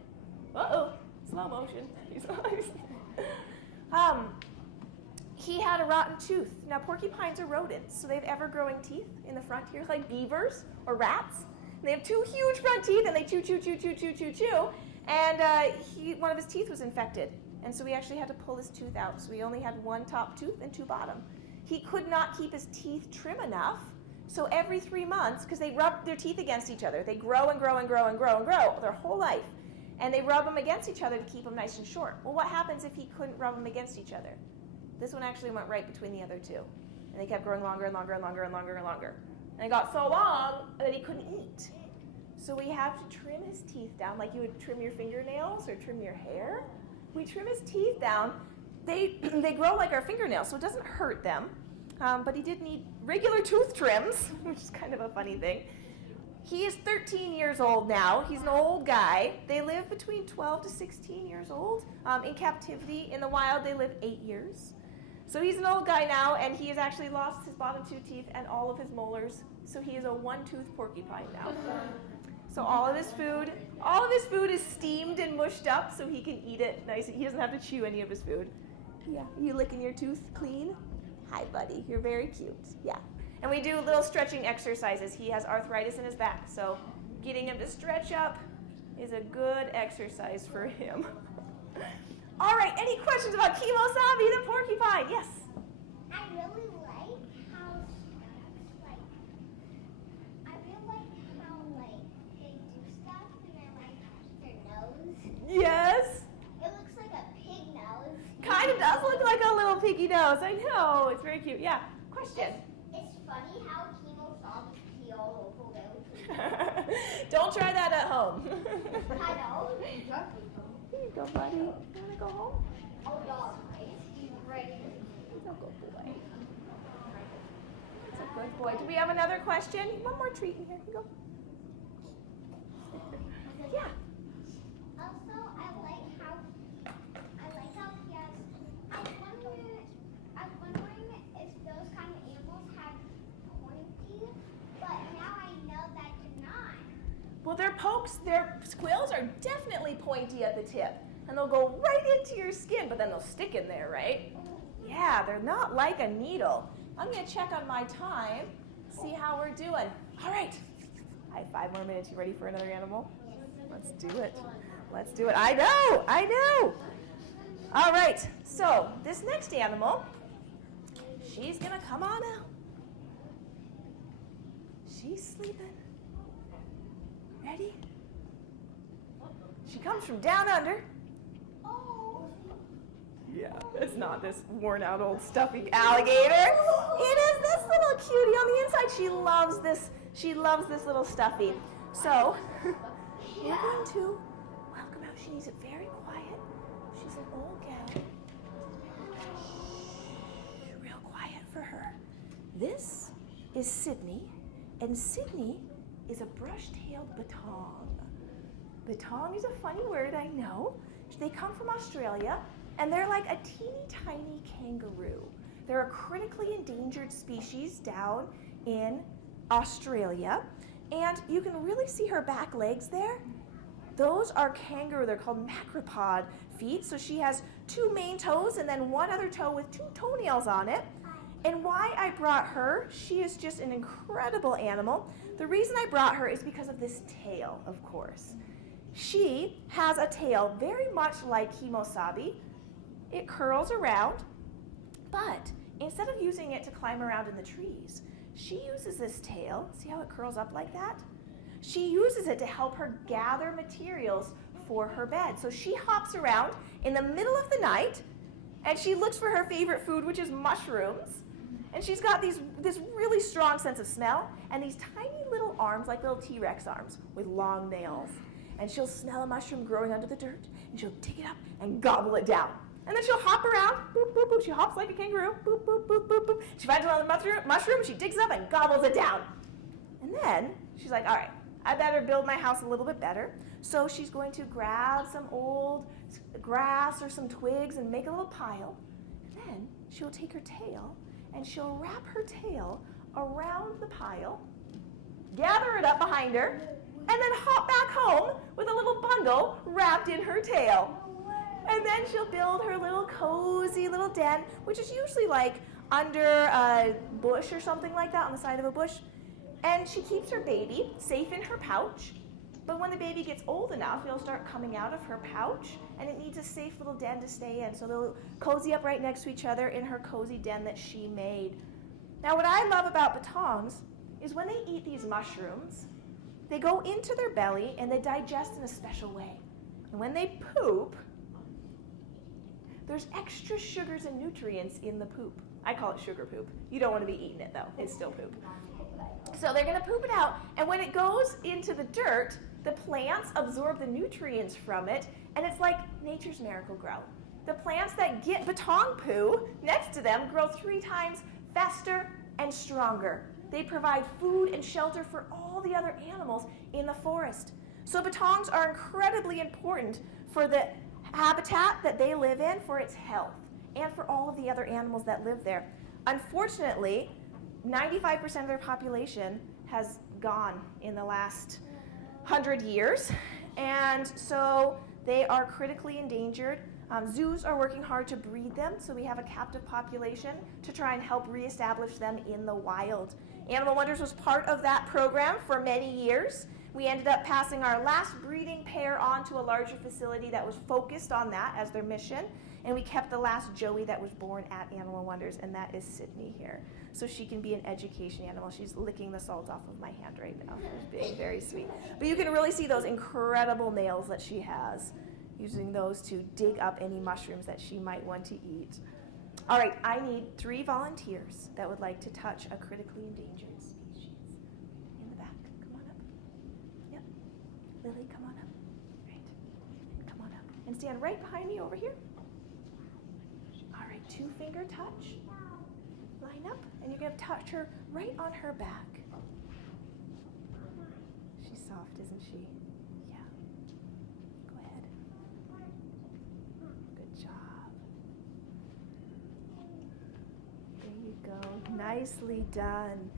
Uh-oh, slow motion. He had a rotten tooth. Now, porcupines are rodents, so they have ever-growing teeth in the front here, like beavers or rats. And they have two huge front teeth, and they chew, chew, chew, chew, chew, chew, chew. And one of his teeth was infected. And so we actually had to pull his tooth out. So we only had one top tooth and two bottom. He could not keep his teeth trim enough. So every 3 months, because they rub their teeth against each other, they grow and grow and grow and grow and grow their whole life. And they rub them against each other to keep them nice and short. Well, what happens if he couldn't rub them against each other? This one actually went right between the other two. And they kept growing longer and longer and longer and longer and longer. And it got so long that he couldn't eat. So we have to trim his teeth down like you would trim your fingernails or trim your hair. We trim his teeth down. They grow like our fingernails, so it doesn't hurt them. But he did need regular tooth trims, which is kind of a funny thing. He is 13 years old now. He's an old guy. They live between 12 to 16 years old. In captivity, in the wild, they live 8 years. So he's an old guy now, and he has actually lost his bottom 2 teeth and all of his molars. So he is a one-tooth porcupine now. So all of his food is steamed and mushed up so he can eat it nice. He doesn't have to chew any of his food. Yeah, you licking your tooth clean? Hi, buddy. You're very cute. Yeah. And we do little stretching exercises. He has arthritis in his back, so getting him to stretch up is a good exercise for him. All right, any questions about Kimo-sabe the porcupine? Yes? I really like how they do stuff, and I like their nose. Yes? It looks like a pig nose. Kind of does look like a little piggy nose. I know. It's very cute. Yeah. Question? It's funny how Kimo-sabe pee all over them. Don't try that at home. I know. Here you go, buddy. You want to go home? Oh, dog. He's ready. He's a good boy. That's a good boy. Do we have another question? One more treat in here. Here you go. Yeah. Also, I like how he has. I wonder their quills are definitely pointy at the tip, and they'll go right into your skin, but then they'll stick in there, right? Yeah, they're not like a needle. I'm going to check on my time, see how we're doing. All right. I have 5 more minutes. You ready for another animal? Let's do it. Let's do it. I know. All right. So this next animal, she's going to come on out. She's sleeping. Ready? She comes from down under. Yeah, it's not this worn out old stuffy alligator. It is this little cutie on the inside. She loves this little stuffy. So we're going to welcome out. She needs it very quiet. She's an old gal. Real quiet for her. This is Sydney, and Sydney is a brush-tailed batong. Batong is a funny word, I know. They come from Australia, and they're like a teeny tiny kangaroo. They're a critically endangered species down in Australia, and you can really see her back legs there. Those are kangaroo. They're called macropod feet. So she has 2 main toes and then 1 other toe with 2 toenails on it. And why I brought her, she is just an incredible animal. The reason I brought her is because of this tail, of course. She has a tail very much like Kemosabe. It curls around, but instead of using it to climb around in the trees, she uses this tail, see how it curls up like that? She uses it to help her gather materials for her bed. So she hops around in the middle of the night, and she looks for her favorite food, which is mushrooms. And she's got this really strong sense of smell, and these tiny little arms, like little T-Rex arms, with long nails. And she'll smell a mushroom growing under the dirt, and she'll dig it up and gobble it down. And then she'll hop around, boop, boop, boop. She hops like a kangaroo, boop, boop, boop, boop, boop. She finds another mushroom, she digs it up and gobbles it down. And then she's like, all right, I better build my house a little bit better. So she's going to grab some old grass or some twigs and make a little pile. And then she'll take her tail and she'll wrap her tail around the pile, gather it up behind her, and then hop back home with a little bundle wrapped in her tail. And then she'll build her little cozy little den, which is usually like under a bush or something like that, on the side of a bush. And she keeps her baby safe in her pouch. But when the baby gets old enough, it'll start coming out of her pouch, and it needs a safe little den to stay in. So they'll cozy up right next to each other in her cozy den that she made. Now, what I love about batongs is when they eat these mushrooms, they go into their belly and they digest in a special way. And when they poop, there's extra sugars and nutrients in the poop. I call it sugar poop. You don't want to be eating it, though. It's still poop. So they're going to poop it out, and when it goes into the dirt, the plants absorb the nutrients from it, and it's like nature's miracle grow. The plants that get batong poo next to them grow 3 times faster and stronger. They provide food and shelter for all the other animals in the forest. So batongs are incredibly important for the habitat that they live in, for its health, and for all of the other animals that live there. Unfortunately, 95% of their population has gone in the last 100 years, and so they are critically endangered. Zoos are working hard to breed them, so we have a captive population to try and help reestablish them in the wild. Animal Wonders was part of that program for many years. We ended up passing our last breeding pair on to a larger facility that was focused on that as their mission, and we kept the last Joey that was born at Animal Wonders, and that is Sydney here. So she can be an education animal. She's licking the salt off of my hand right now. She's being very sweet. But you can really see those incredible nails that she has, using those to dig up any mushrooms that she might want to eat. All right, I need 3 volunteers that would like to touch a critically endangered species. In the back, come on up. Yep. Lily, come on up. Right. Come on up. And stand right behind me over here. All right, 2-finger touch. Line up, and you're going to touch her right on her back. She's soft, isn't she? Yeah. Go ahead. Good job. There you go. Nicely done.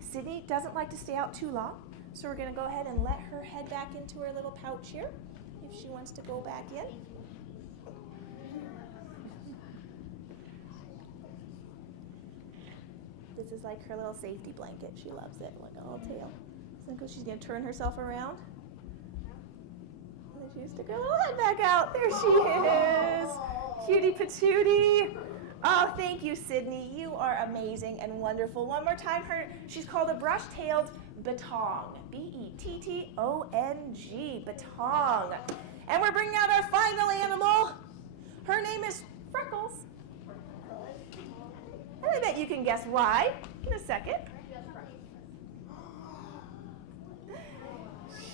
Sydney doesn't like to stay out too long, So we're going to go ahead and let her head back into her little pouch here if she wants to go back in. This is like her little safety blanket. She loves it, like a little tail. So she's going to turn herself around. And then she's going to stick her little head back out. There she is. Cutie patootie. Oh, thank you, Sydney. You are amazing and wonderful. One more time, she's called a brush-tailed bettong. B-E-T-T-O-N-G, bettong. And we're bringing out our final animal. Her name is Freckles. And I bet you can guess why in a second.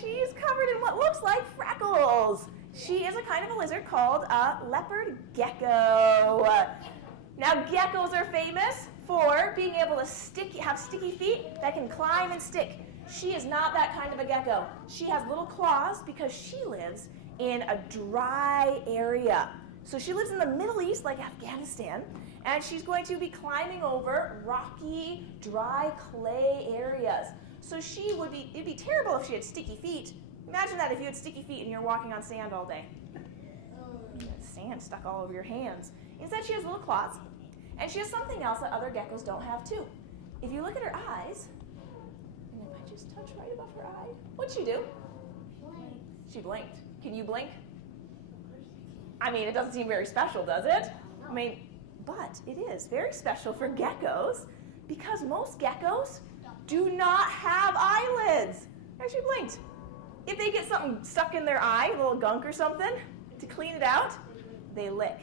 She's covered in what looks like freckles. She is a kind of a lizard called a leopard gecko. Now, geckos are famous for being able to have sticky feet that can climb and stick. She is not that kind of a gecko. She has little claws because she lives in a dry area. So she lives in the Middle East, like Afghanistan, and she's going to be climbing over rocky, dry clay areas. So it'd be terrible if she had sticky feet. Imagine that if you had sticky feet and you're walking on sand all day. Sand stuck all over your hands. Instead, she has little claws, and she has something else that other geckos don't have too. If you look at her eyes, and if I just touch right above her eye, what'd she do? She blinked. Can you blink? I mean, it doesn't seem very special, does it? I mean, but it is very special for geckos because most geckos do not have eyelids. There, she blinked. If they get something stuck in their eye, a little gunk or something, to clean it out, they lick.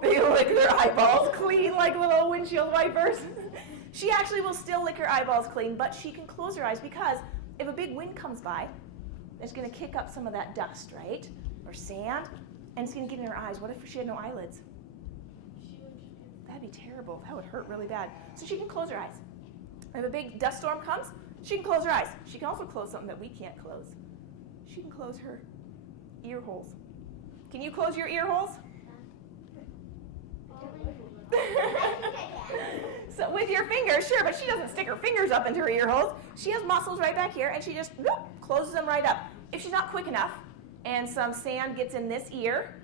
They lick their eyeballs clean like little windshield wipers. She actually will still lick her eyeballs clean, but she can close her eyes because if a big wind comes by, it's going to kick up some of that dust, right? Or sand, and it's going to get in her eyes. What if she had no eyelids? That'd be terrible. That would hurt really bad. So she can close her eyes. If a big dust storm comes, she can close her eyes. She can also close something that we can't close. She can close her ear holes. Can you close your ear holes? So with your fingers, sure, but she doesn't stick her fingers up into her ear holes. She has muscles right back here, and she just closes them right up. If she's not quick enough, and some sand gets in this ear,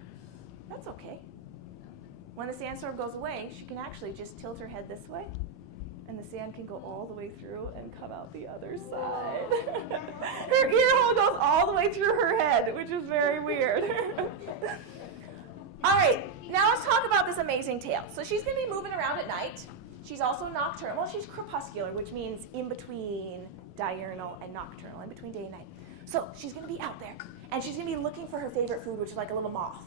that's okay. When the sandstorm goes away, she can actually just tilt her head this way, and the sand can go all the way through and come out the other side. Her ear hole goes all the way through her head, which is very weird. All right, now let's talk about this amazing tail. So she's going to be moving around at night. She's also nocturnal. Well, she's crepuscular, which means in between diurnal and nocturnal, in between day and night. So she's going to be out there, and she's going to be looking for her favorite food, which is like a little moth,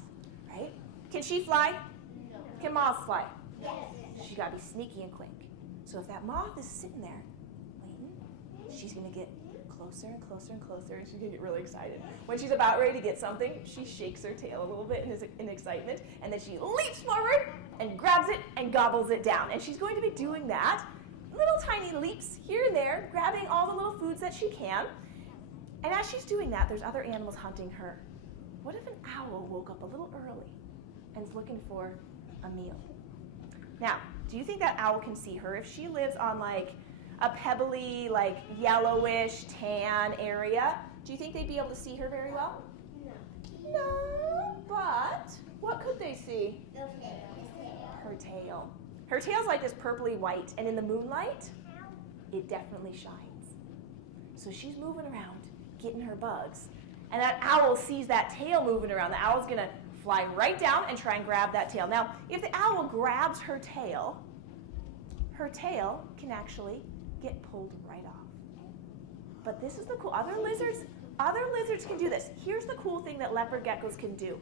right? Can she fly? No. Can moths fly? Yes. She's got to be sneaky and quick. So if that moth is sitting there waiting, she's going to get closer and closer and closer, and she's going to get really excited. When she's about ready to get something, she shakes her tail a little bit in excitement, and then she leaps forward and grabs it and gobbles it down. And she's going to be doing that, little tiny leaps here and there, grabbing all the little foods that she can. And as she's doing that, there's other animals hunting her. What if an owl woke up a little early and is looking for a meal? Now, do you think that owl can see her? If she lives on like a pebbly, like yellowish, tan area, do you think they'd be able to see her very well? No. No, but what could they see? Her tail. Her tail's like this purpley white, and in the moonlight, it definitely shines. So she's moving around, getting her bugs, and that owl sees that tail moving around. The owl's gonna fly right down and try and grab that tail. Now, if the owl grabs her tail can actually get pulled right off. But this is the cool, other lizards can do this. Here's the cool thing that leopard geckos can do.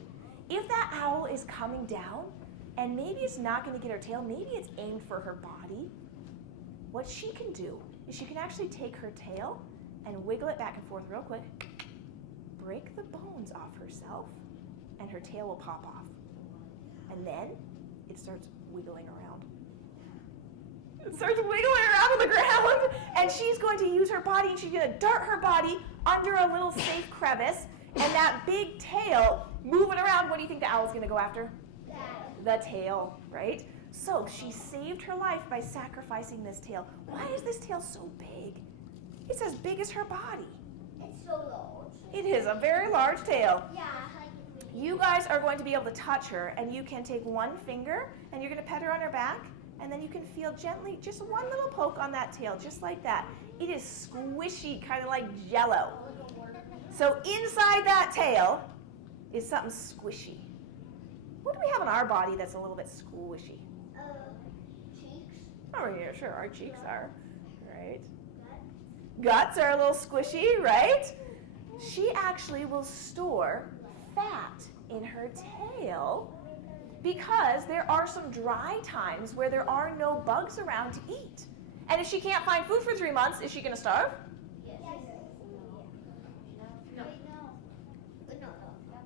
If that owl is coming down, and maybe it's not gonna get her tail, maybe it's aimed for her body, what she can do is she can actually take her tail and wiggle it back and forth real quick, break the bones off herself, and her tail will pop off. And then it starts wiggling around. It starts wiggling around on the ground, and she's going to use her body, and she's going to dart her body under a little safe crevice, and that big tail moving around, what do you think the owl's going to go after? The tail, right? So she saved her life by sacrificing this tail. Why is this tail so big? It's as big as her body. It's so large. It is a very large tail. Yeah, I like it really. You guys are going to be able to touch her, and you can take one finger, and you're going to pet her on her back, and then you can feel gently just one little poke on that tail, just like that. It is squishy, kind of like Jell-O. So inside that tail is something squishy. What do we have on our body that's a little bit squishy? Cheeks. Oh, yeah, sure, our cheeks are, right? Guts. Guts are a little squishy, right? She actually will store fat in her tail because there are some dry times where there are no bugs around to eat. And if she can't find food for 3 months, is she going to starve? Yes. No. No.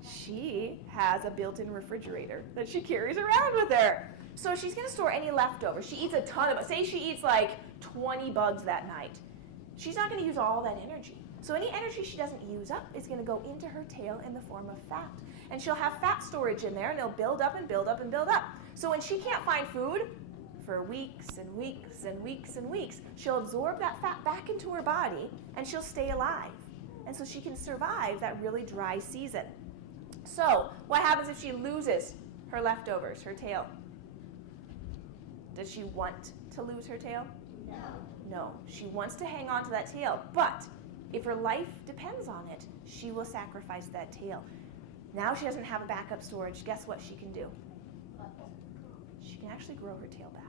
She has a built-in refrigerator that she carries around with her. So she's going to store any leftovers. She eats a ton of, say she eats like 20 bugs that night. She's not going to use all that energy. So any energy she doesn't use up is going to go into her tail in the form of fat. And she'll have fat storage in there, and it'll build up and build up and build up. So when she can't find food for weeks and weeks and weeks and weeks, she'll absorb that fat back into her body, and she'll stay alive. And so she can survive that really dry season. So what happens if she loses her leftovers, her tail? Does she want to lose her tail? No. No, she wants to hang on to that tail, but if her life depends on it, she will sacrifice that tail. Now she doesn't have a backup storage. Guess what she can do? She can actually grow her tail back.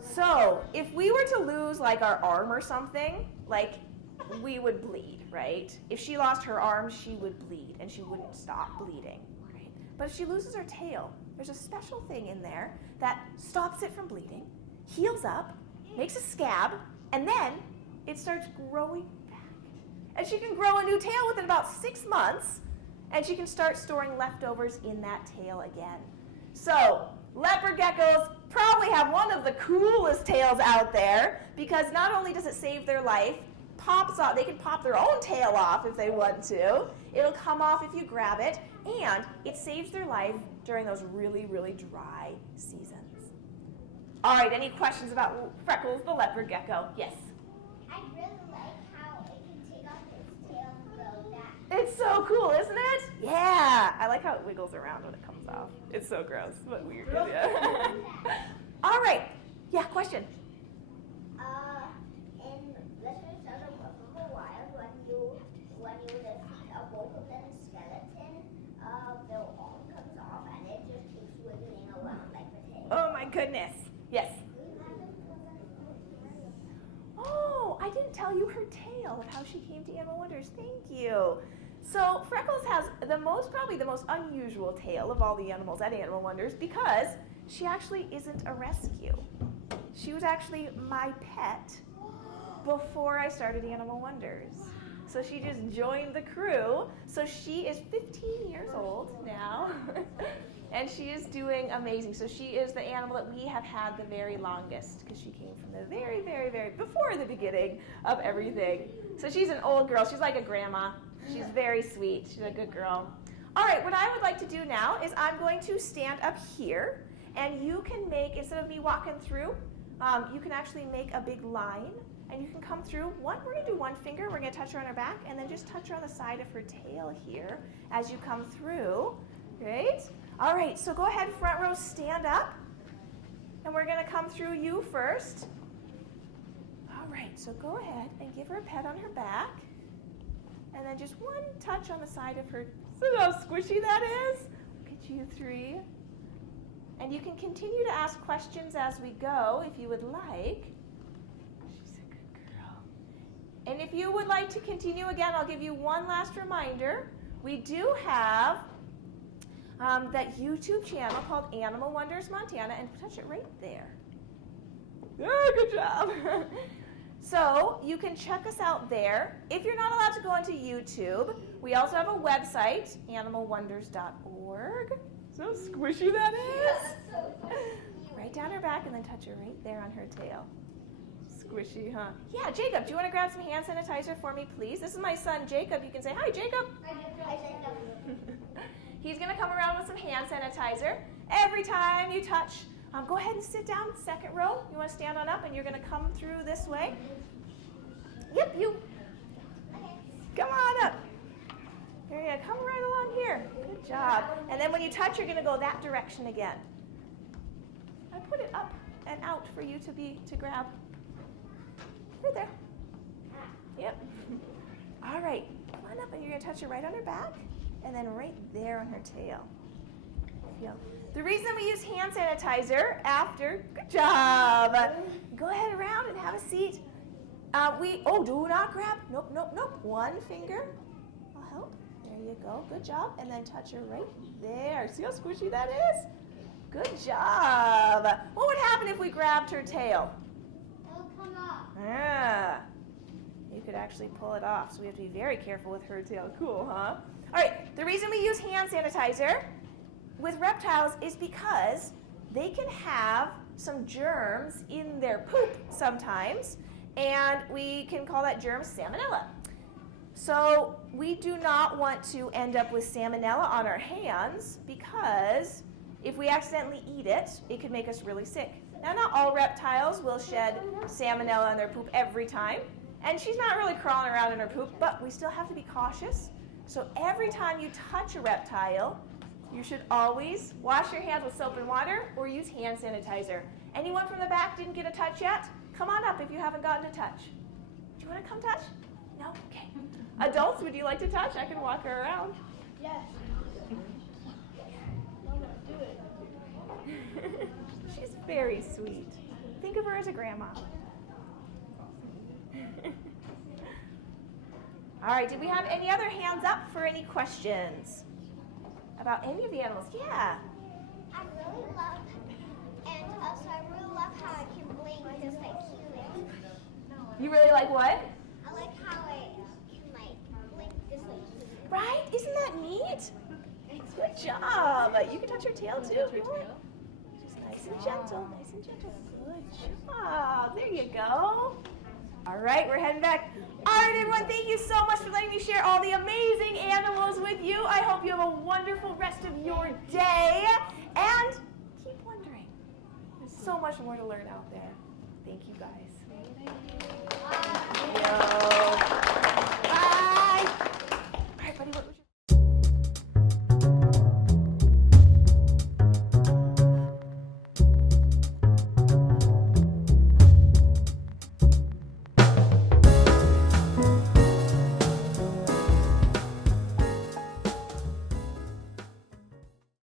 So if we were to lose like our arm or something, like we would bleed, right? If she lost her arm, she would bleed and she wouldn't stop bleeding, right? But if she loses her tail, there's a special thing in there that stops it from bleeding, heals up, makes a scab, and then it starts growing back. And she can grow a new tail within about 6 months, and she can start storing leftovers in that tail again. So leopard geckos probably have one of the coolest tails out there because not only does it save their life, pops off, they can pop their own tail off if they want to. It'll come off if you grab it, and it saves their life during those really, really dry seasons. All right, any questions about Freckles, the leopard gecko? Yes? I really like how it can take off its tail and grow back. It's so cool, isn't it? Yeah, I like how it wiggles around when it comes off. It's so gross, but weird. Yeah. All right, yeah, question? In Western Southern Buffalo Wild, when you defeat a wolverine skeleton, their arm comes off and it just keeps wiggling around like a tail. Oh my goodness. Yes. Oh, I didn't tell you her tale of how she came to Animal Wonders. Thank you. So Freckles has probably the most unusual tale of all the animals at Animal Wonders because she actually isn't a rescue. She was actually my pet before I started Animal Wonders. So she just joined the crew. So she is 15 years old now. And she is doing amazing. So she is the animal that we have had the very longest because she came from the very, very, very, before the beginning of everything. So she's an old girl. She's like a grandma. She's very sweet. She's a good girl. All right, what I would like to do now is I'm going to stand up here, and you can make, instead of me walking through, you can actually make a big line, and you can come through. We're going to do one finger. We're going to touch her on her back, and then just touch her on the side of her tail here as you come through. Great. All right, so go ahead, front row, stand up. And we're going to come through you first. All right, so go ahead and give her a pet on her back. And then just one touch on the side of her. See how squishy that is? Look at you three. And you can continue to ask questions as we go if you would like. She's a good girl. And if you would like to continue again, I'll give you one last reminder. We do have that YouTube channel called Animal Wonders Montana, and touch it right there. Oh, good job. So you can check us out there. If you're not allowed to go onto YouTube, we also have a website, animalwonders.org. So squishy that is. Right down her back and then touch her right there on her tail. Squishy, huh? Yeah, Jacob, do you want to grab some hand sanitizer for me, please? This is my son, Jacob. You can say, hi, Jacob. He's going to come around with some hand sanitizer. Every time you touch Go ahead and sit down, second row. You want to stand on up, and you're going to come through this way. Yep, you. Come on up. You're going to come right along here. Good job. And then when you touch, you're going to go that direction again. I put it up and out for you to grab. Right there. Yep. All right. Come on up, and you're going to touch her right on her back, and then right there on her tail. Feel. The reason we use hand sanitizer after, good job. Go ahead around and have a seat. Do not grab. Nope, nope, nope. One finger. I'll help. There you go. Good job. And then touch her right there. See how squishy that is? Good job. What would happen if we grabbed her tail? It'll come off. Ah. You could actually pull it off, so we have to be very careful with her tail. Cool, huh? All right. The reason we use hand sanitizer with reptiles is because they can have some germs in their poop sometimes, and we can call that germ salmonella. So we do not want to end up with salmonella on our hands, because if we accidentally eat it, it could make us really sick. Now, not all reptiles will shed salmonella in their poop every time, and she's not really crawling around in her poop, but we still have to be cautious. So every time you touch a reptile, you should always wash your hands with soap and water or use hand sanitizer. Anyone from the back didn't get a touch yet? Come on up if you haven't gotten a touch. Do you want to come touch? No? Okay. Adults, would you like to touch? I can walk her around. Yes. Do it. She's very sweet. Think of her as a grandma. All right, did we have any other hands up for any questions about any of the animals? Yeah. I really love, and also I really love how it can blink just like humans. You really like what? I like how it can like blink just like humans. Right? Isn't that neat? Good job. You can touch her tail too if you want. Just nice and gentle, nice and gentle. Good job. There you go. All right, we're heading back. All right, everyone, thank you so much for letting me share all the amazing animals with you. I hope you have a wonderful rest of your day. And keep wondering. There's so much more to learn out there. Thank you, guys. Thank you.